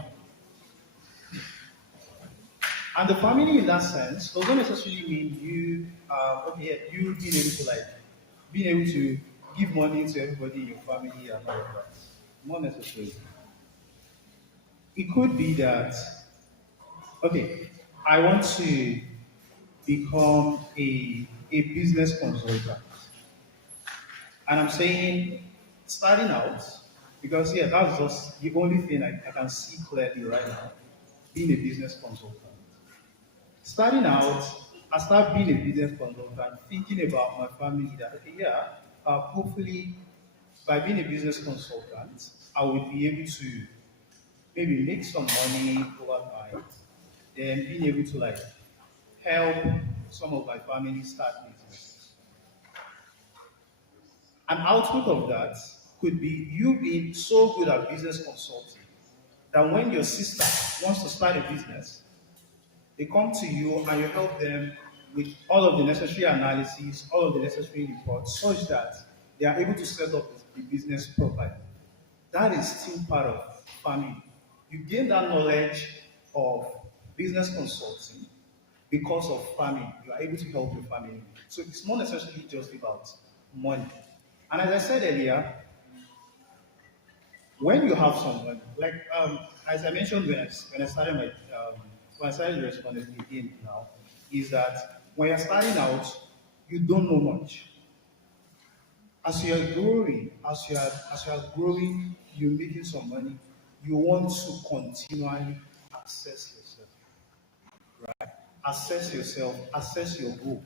And the family in that sense doesn't necessarily mean you, you being able to being able to give money to everybody in your family and all of that. Not necessarily. It could be that, okay, I want to become a business consultant. And I'm saying, starting out, because yeah, that's just the only thing I can see clearly right now, being a business consultant. Starting out, I start being a business consultant, thinking about my family that, okay, yeah, hopefully by being a business consultant, I would be able to maybe make some money over time, then being able to help some of my family start businesses. An output of that could be you being so good at business consulting that when your sister wants to start a business, they come to you and you help them with all of the necessary analysis, all of the necessary reports, such that they are able to set up the business properly. That is still part of family. You gain that knowledge of business consulting because of family. You are able to help your family. So it's not necessarily just about money. And as I said earlier, when you have some money, like as I mentioned when I started when I started responding again now, is that when you're starting out, you don't know much. As you are growing, as you are growing, you're making some money. You want to continually assess yourself, right? Assess yourself, assess your goals.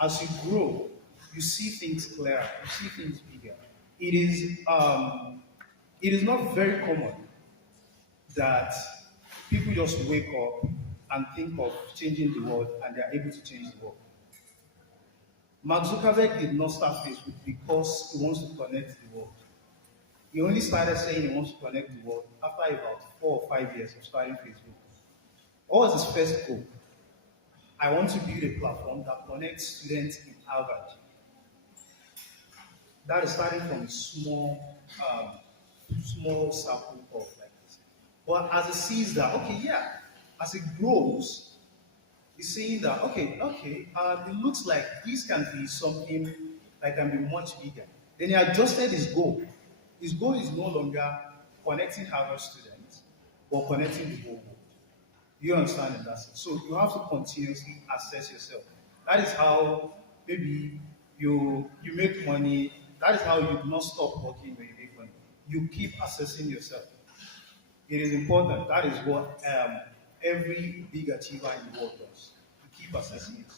As you grow, you see things clearer, you see things bigger. It is it is not very common that people just wake up and think of changing the world and they are able to change the world. Mark Zuckerberg did not start Facebook because he wants to connect the world. He only started saying he wants to connect the world after about 4 or 5 years of starting Facebook. What was his first goal? I want to build a platform that connects students in Harvard. That is starting from a small circle of like this. But as it sees that, okay, yeah, as it grows, it's seeing that, it looks like this can be something that can be much bigger. Then he adjusted his goal. His goal is no longer connecting Harvard students, but connecting the whole world. You understand in that sense. So you have to continuously assess yourself. That is how maybe you make money. That is how you do not stop working when you make money. You keep assessing yourself. It is important. That is what every big achiever in the world does. You keep assessing it.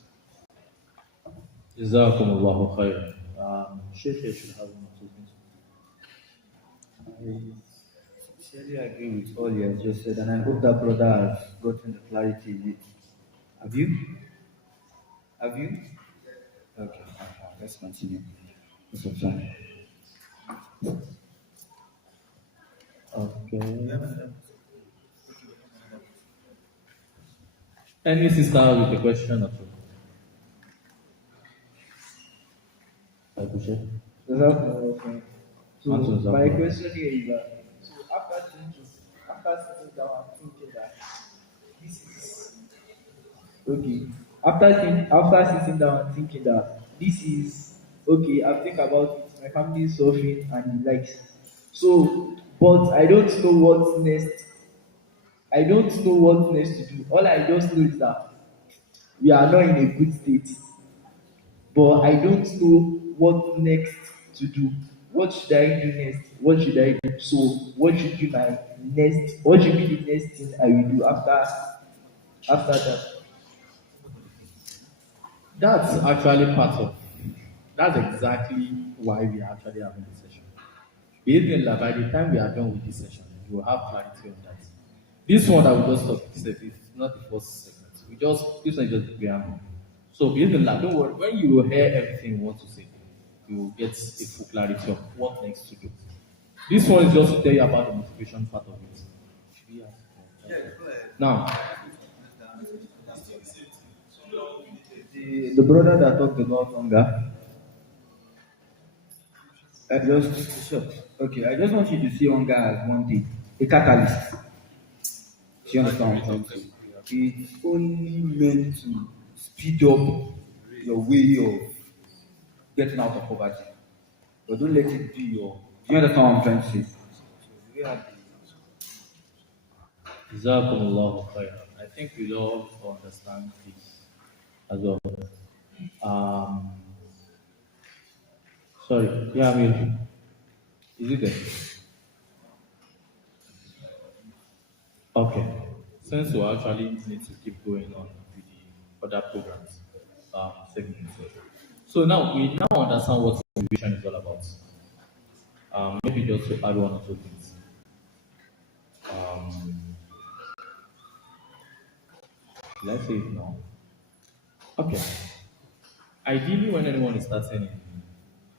Jazakumullahu khairan. Sheikh should have one or two things. I sincerely agree with all you have just said, and I hope that brother has gotten the clarity in it. Have you? Have you? Okay, let's continue. What's up, son? Okay. Any sister with a question or two? Akushe? So Answers my are- question here is that so after sitting down and thinking that this is okay, after sitting down and thinking that this is okay, I've think about it, my family is suffering and the likes. So but I don't know what next. I don't know what next to do. All I just know is that we are not in a good state. But I don't know what next to do. What should I do next? What should I do? So, what should be my next? What should be the next thing I will do after that? That's actually part of. That's exactly why we are actually having this session. Bismillah, by the time we are done with this session, you will have clarity on that. This one that we just talked is not the first segment. This one is just the preamble. So Bismillah, don't worry. When you hear everything you want to say, you will get a full clarity of what next to do. This one is just to tell you about the motivation part of it. Should we ask? Now, The brother that talked about hunger, I just want you to see hunger as one thing, a catalyst. Do you understand what I'm saying? It's only meant to speed up your way of getting out of poverty. But don't let it be your. Do you understand what I'm trying to say? Jazakumullahu khairan. I think we all understand this as well. Um, sorry, yeah, I mean, is it there? Okay. Since we actually need to keep going on with the other programs, segments. So now we understand what motivation is all about. Maybe just to add one or two things. Let's say it now. Okay. Ideally, when anyone is starting,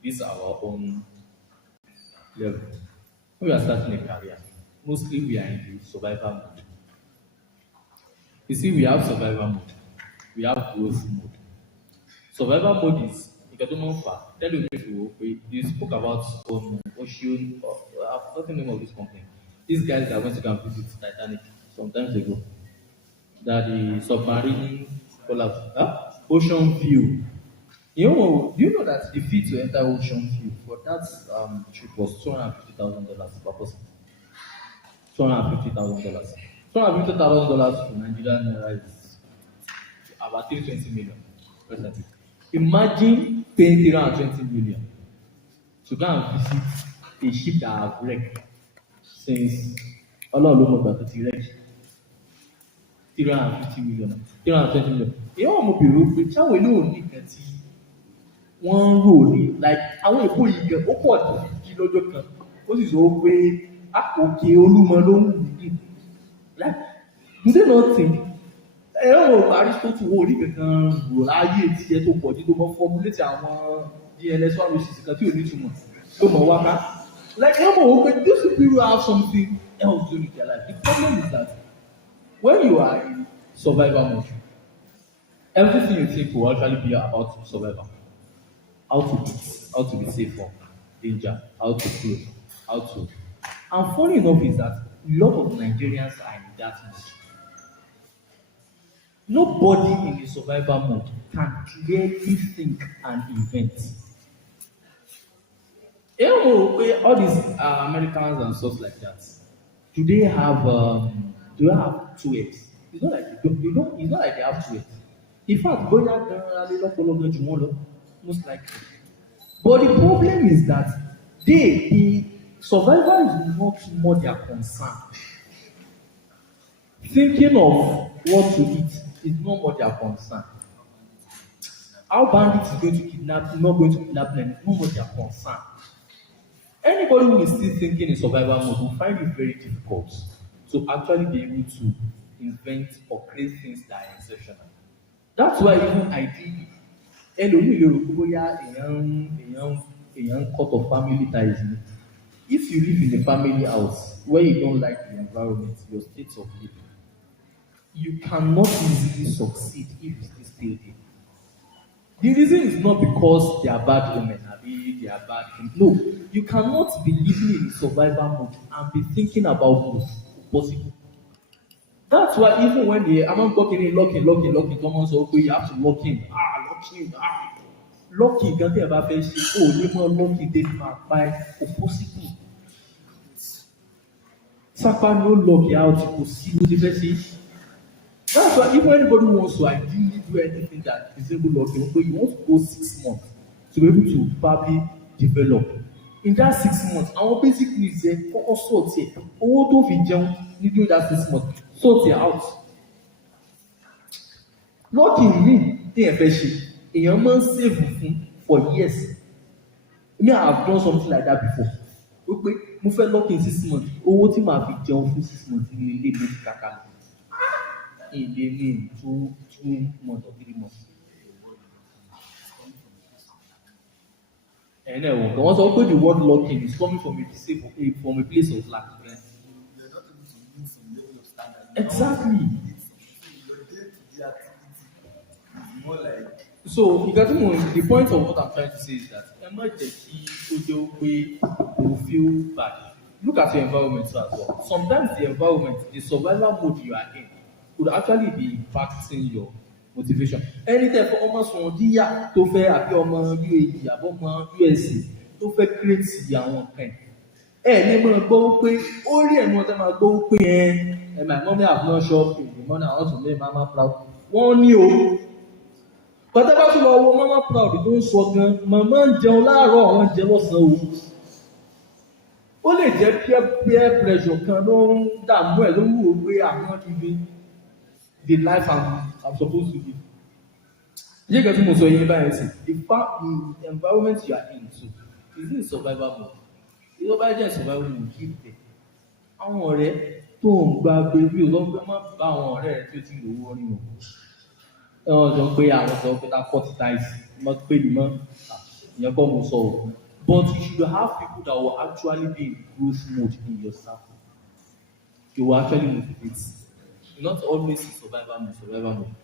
this is our own level. When we are starting a career, mostly we are in the survival mode. You see, we have survival mode, we have growth mode. Survival mode is tell you before you spoke about Ocean. I've forgotten the name of this company. These guys that went to go and visit Titanic some times ago. That the submarine collapse. Ocean View. Do you know that the fee to enter Ocean View for that trip was $250,000 per person? $250,000. $250,000 to Nigerian naira is about 320 million presently. Imagine paying 320 million to go and visit a ship that have wrecked since Ololumoba to T-Rex. 350 million, 320 million. You know what I'm saying? Cháwọn ilé òní kan tí wọ́n ń rò ní like àwọn èkó yìí gan ó pọ̀ jí lọ́jọ́ kan ó sì sọ pé òkè Olúmọ ló ń wù ní. Like, do they not think? Aristotle wo orí kankan rò láyé tiẹ̀ tó pọ̀ jí tó mọ́ formulate àwọn DNS one races kan tí ò ní túmọ̀ tó mọ̀ wá ká. Like, these people have something else doing with their life. The problem is that when you are in survival mode, everything you think will actually be about survival. How to be safe from danger, how to grow, how to. And funny enough is that a lot of Nigerians are in that mode. Nobody in the survival mode can clearly think and invent. All these Americans and stuff like that, do they have two heads? It's not like it's not like they have two heads. In fact, most likely. But the problem is that the survival is not more their concern. Thinking of what to eat is no more their concern. How bandits is going to kidnap, not going to kidnap them, is no more their concern. Anybody who is still thinking in survival mode will find it very difficult to actually be able to invent or create things that are exceptional. That's why even ideally, ẹlòmíì lè rò pé bóyá èèyàn cut off family ties ni. If you live in a family house where you don't like the environment, your state of living, you cannot easily succeed if you still stay there. The reason is not because they are bad women, they are bad things. No, you cannot be living in survival mode and be thinking about both possible. That's why even when I'm not locking, someone say, okay, you have to lock in. Locking, can't you ever say, oh, you more locking, they might buy possible. Sapa no lock out possible, they say. That's why if anybody wants to ideally do anything that disable locking, but you want to go 6 months to be able to probably develop. In that 6 months, our basic needs there also sort here. Owó tó fi jẹun during that 6 months, sort it out. Locking me, they are fetching. Èèyàn máa ń save fún for years. Me, I have done something like that before. Okay, mo fẹ́ locking 6 months. Owó tí màá fi jẹun fún 6 months ní ilé mi kàkà. In the name 2 months or 3 months. And then once I put the word locking is coming from from a place of lack. Exactly. So the point of what I'm trying to say is that will feel bad. Look at your environment as well. Sometimes the environment, the survival mode you are in, could actually be impacting your motivation. Anytime for almost one year to fair àbí ọmọ UAE àbí ọmọ USA tó fẹ́ create àwọn kan. Ní mo gbọ́ pé ó rí ẹ̀nu ọ̀tá máa gbọ́ pé my mommy have not shop in the morning I want to make mama proud. Wọ́n ní o. Bàtà bá tún lọ wo mama proud tó ń sọ gan, màmá ń jẹun láàárọ̀ àwọn ń jẹ lọ́sàn-án o. Ó lè jẹ́ peer pressure kan ló ń dààmú ẹ̀ ló ń wò pé àwọn ibi the life I'm supposed to live. You get to so the environment you are in too is in survival mode. If nobody just survival mode, keep there. Àwọn ọ̀rẹ́ tó ń gba baby ọlọ́gbẹ́ má bá àwọn ọ̀rẹ́ rẹ̀ tó ti lò wọ́n ní wọn. Ẹ̀wọ̀n sọ pé àwọn sọ pé ta 40 times mọ́ pé ní mọ́ ìyẹn kọ́ mo sọ o. But you should have people that will actually be in growth mode in your circle. You will actually motivate. Not always in survival mode.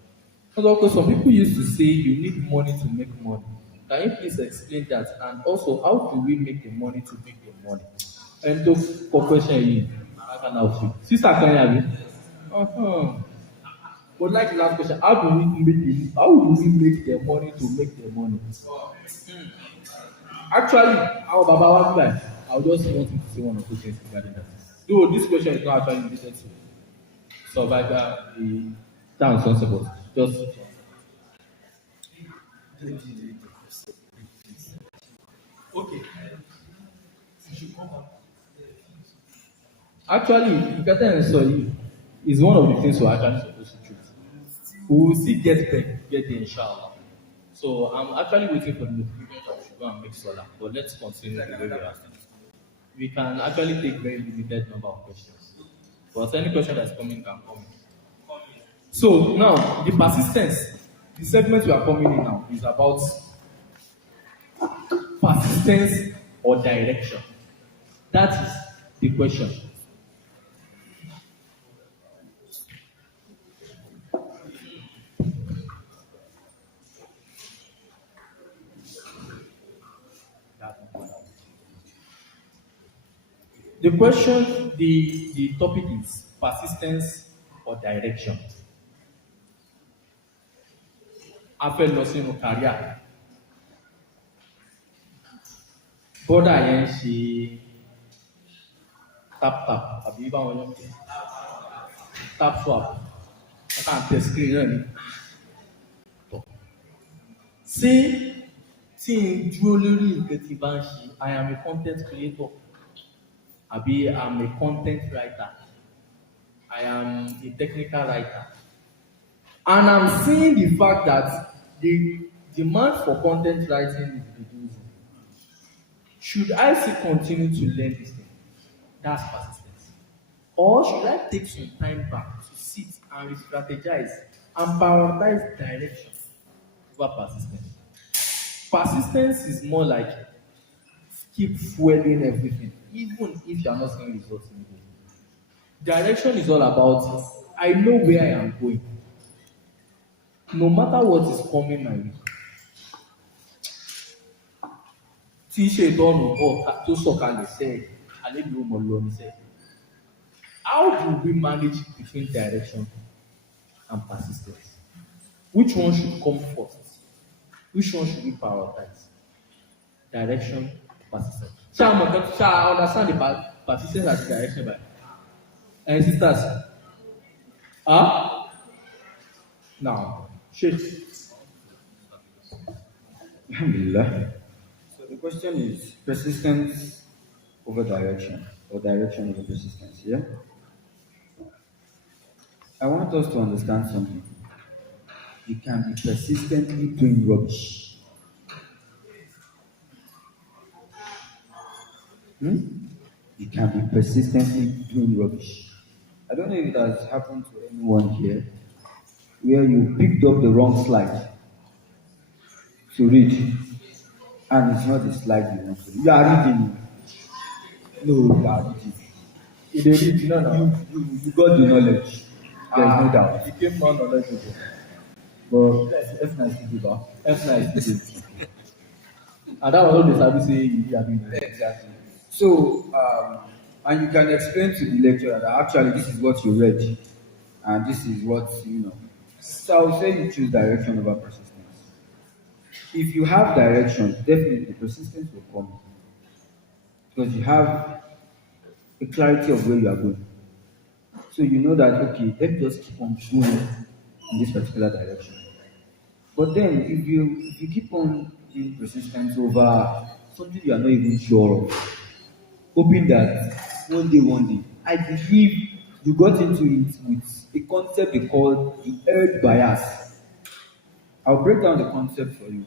Because some people used to say you need money to make money. Can you please explain that? And also, how do we make the money to make the money? And the question Sister, can you hear me? But like the last question, how do we make the money to make the money? Actually, our Baba was I just want to say one or two things regarding that. Though this question is not actually related to survivor, the town support. Just okay. Actually, Ikata is one of the things we're actually supposed to treat. We will still get there, inshallah. So I'm actually waiting for the notification that we should go and make Salam. But let's continue the way we are. We can actually take very limited number of questions. But any question that's coming can come in. So now the persistence, the segment we are coming in now is about persistence or direction. That is the question. The question, the topic is persistence or direction. A fẹ́ lọ sínú career. Bọ́dà yẹn ṣe tap àbí báwọn yẹn ṣe tap swap. I kàn tẹ screen náà ni. Ṣé tí n dúró lórí nǹkan tí bá ń ṣe, I am a content creator. Àbí I'm a content writer. I I am a technical writer. And I'm seeing the fact that the demand for content writing is reducing. Should I still continue to learn this thing? That's persistence. Or should I take some time back to sit and re-strategize and prioritize direction over persistence? Persistence is more like keep fueling everything, even if you are not seeing results immediately. Direction is all about I know where I am going. No matter what is coming my way. Tí ṣètọ́nù ọ̀tá tó sọ̀kalẹ̀ sẹ́ àlejò ó mọ̀ lọ ní sẹ́. How do we manage between direction and persistence? Which one should come first? Which one should we prioritize? Direction, persistence. Shall understand the persistence as direction by? And sisters, now, shit. Alhamdulillah. So the question is persistence over direction or direction over persistence, yeah? I want us to understand something. You can be persistently doing rubbish. You can be persistently doing rubbish. I don't know if it has happened to anyone here where you picked up the wrong slide to read and it's not the slide you want to read. You are reading. No, you are reading. You dey read, you know now. You got the knowledge. There is no doubt. You came more knowledgeable. But F9 still give up. F9 still dey. And that was all the service say you dey doing. Exactly. So, and you can explain to the lecturer that actually this is what you read, and this is what you know. So I would say you choose direction over persistence. If you have direction, definitely persistence will come because you have a clarity of where you are going. So you know that okay, let's just keep on going in this particular direction. But then if you keep on being persistent over something you are not even sure of, hoping that one day, I believe you got into it with a concept they call the herd bias. I'll break down the concept for you.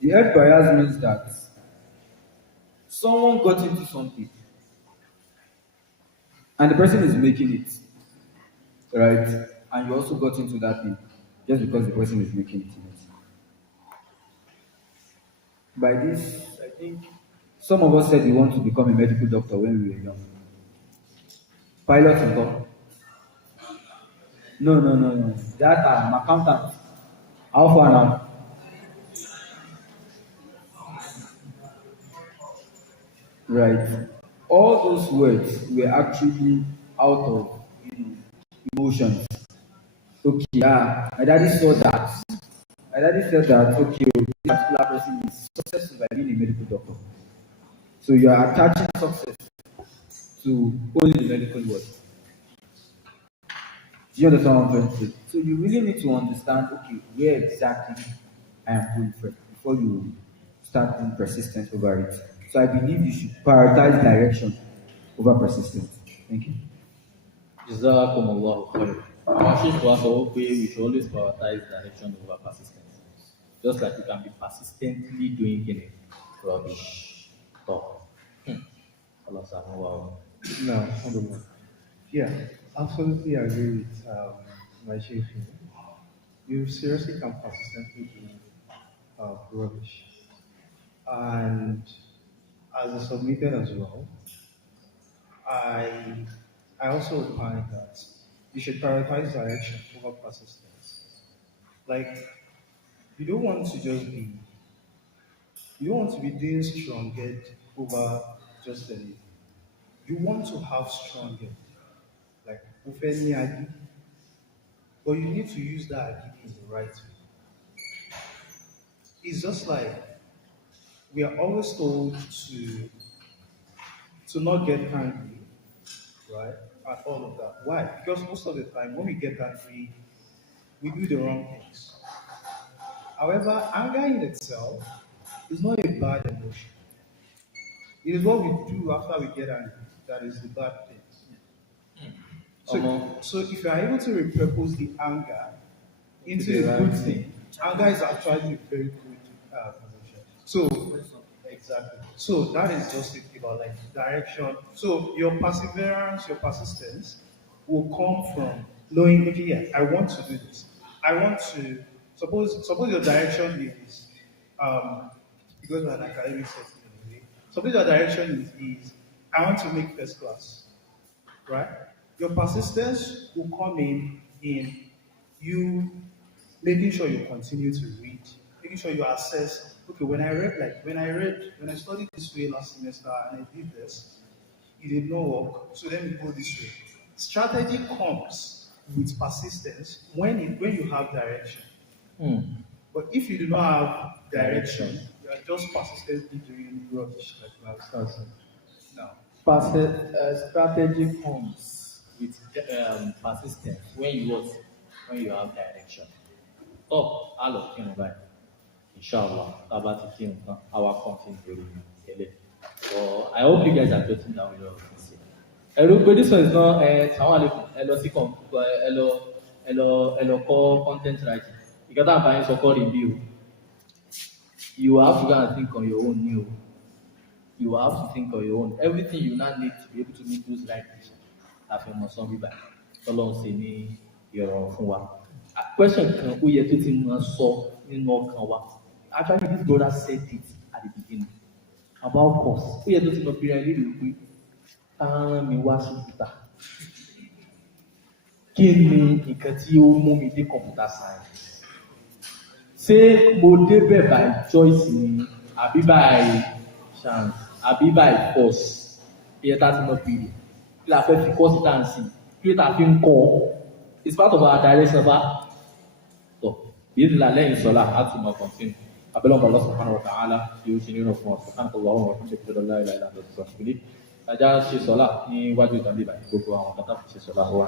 The herd bias means that someone got into something and the person is making it, right? And you also got into that thing just because the person is making it. By this, I think some of us said we want to become a medical doctor when we were young. Pilot and go. No. That I'm accountant. How far now? Right. All those words were actually out of emotions. Okay, my daddy saw that. My daddy said that okay, this particular person is successful by being a medical doctor. So you are attaching success to only the medical world. Do you understand what I'm trying to say? So you really need to understand, okay, where exactly I am going first before you start being persistent over it. So I believe you should prioritize direction over persistence. Thank you. Jazakumullahu khair. Our Sheikh was pé we should always prioritize direction over persistence. Just like you can be persistently doing rubbish. Talk. Allah Subhanahu wa ta'ala. No, alhamdulillah. Yeah, absolutely agree with my chief here. You seriously can persistently do rubbish. And as a submitted as well, I also find that you should prioritize direction over persistence. Like, you don't want to just be, you don't want to be doing strong head over just anything. You want to have strong head. Like, Ufeni Agi, but you need to use that Agi in the right way. It's just like we are always told to not get angry, right? And all of that. Why? Because most of the time when we get angry, we do the wrong things. However, anger in itself is not a bad emotion. It is what we do after we get angry that is the bad thing. So if you are able to repurpose the anger into the a good right thing, anger is actually a very good position. So exactly. So that is just it about like direction. So your perseverance, your persistence will come from knowing, okay, yeah, I want to do this. I want to suppose your direction is because we're an academic setting in a way. Suppose your direction is I want to make first class, right? Your persistence will come in you making sure you continue to read, making sure you assess. Okay, when I studied this way last semester and I did this, it did not work. So let me go this way. Strategy comes with persistence when you have direction. Hmm. But if you do not have direction, you are just persistently doing rubbish like you have started. Now, Strategy comes with persistence when you what? When you have direction. Oh, hello, Inshallah, about the team, our content will be. So I hope you guys are jotting down a lot of things here. Hello, but this one is not Salam alaikum. Hello, call content writing. You got that buying so called review. You have to go and think on your own new. You have to think on your own. Everything you now need to be able to make those right decisions. Àfihàn sọ́n bíbá tọ́lọ́run ṣe ní ìrọ̀rùn fún wa. Question kan ó yẹ tó ti máa sọ nínú ọkàn wa. Actually this brother said it at the beginning about course. Ó yẹ tó ti máa bíra ilé ìwé pé táwọn mi wá sí FUTA. Kí ni nǹkan tí ó mú mi dé computer science? Ṣé mo débẹ̀ by choice ni àbí by chance àbí by force? Iye tá a ti mọ bìrì. Kí la fẹ́ fi course dancing? Kí ló ta fi ń kọ́? It's part of our direction bá. So, bí ìdílé lẹ́yìn sọ́lá, a ti mọ continue. Abẹ́lẹ́ ọ̀bà Allah subhanahu wa ta'ala yóò ṣe nínú fún ọ̀sán. Subhanahu wa ta'ala wọ́n ṣe kí lọ́dọ̀ láìláì láti ọ̀sán ìpínlẹ̀. Ajá ṣe sọ́lá ní iwájú ìdánilẹ̀ báyìí. Gbogbo àwọn kátà fi ṣe sọ́lá wà.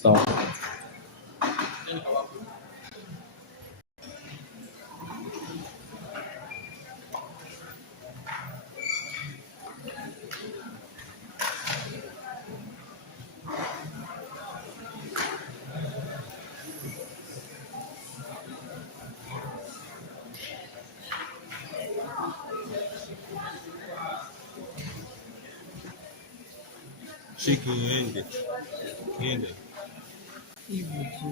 So, Ṣé kí n end it? End it. Ibu tu.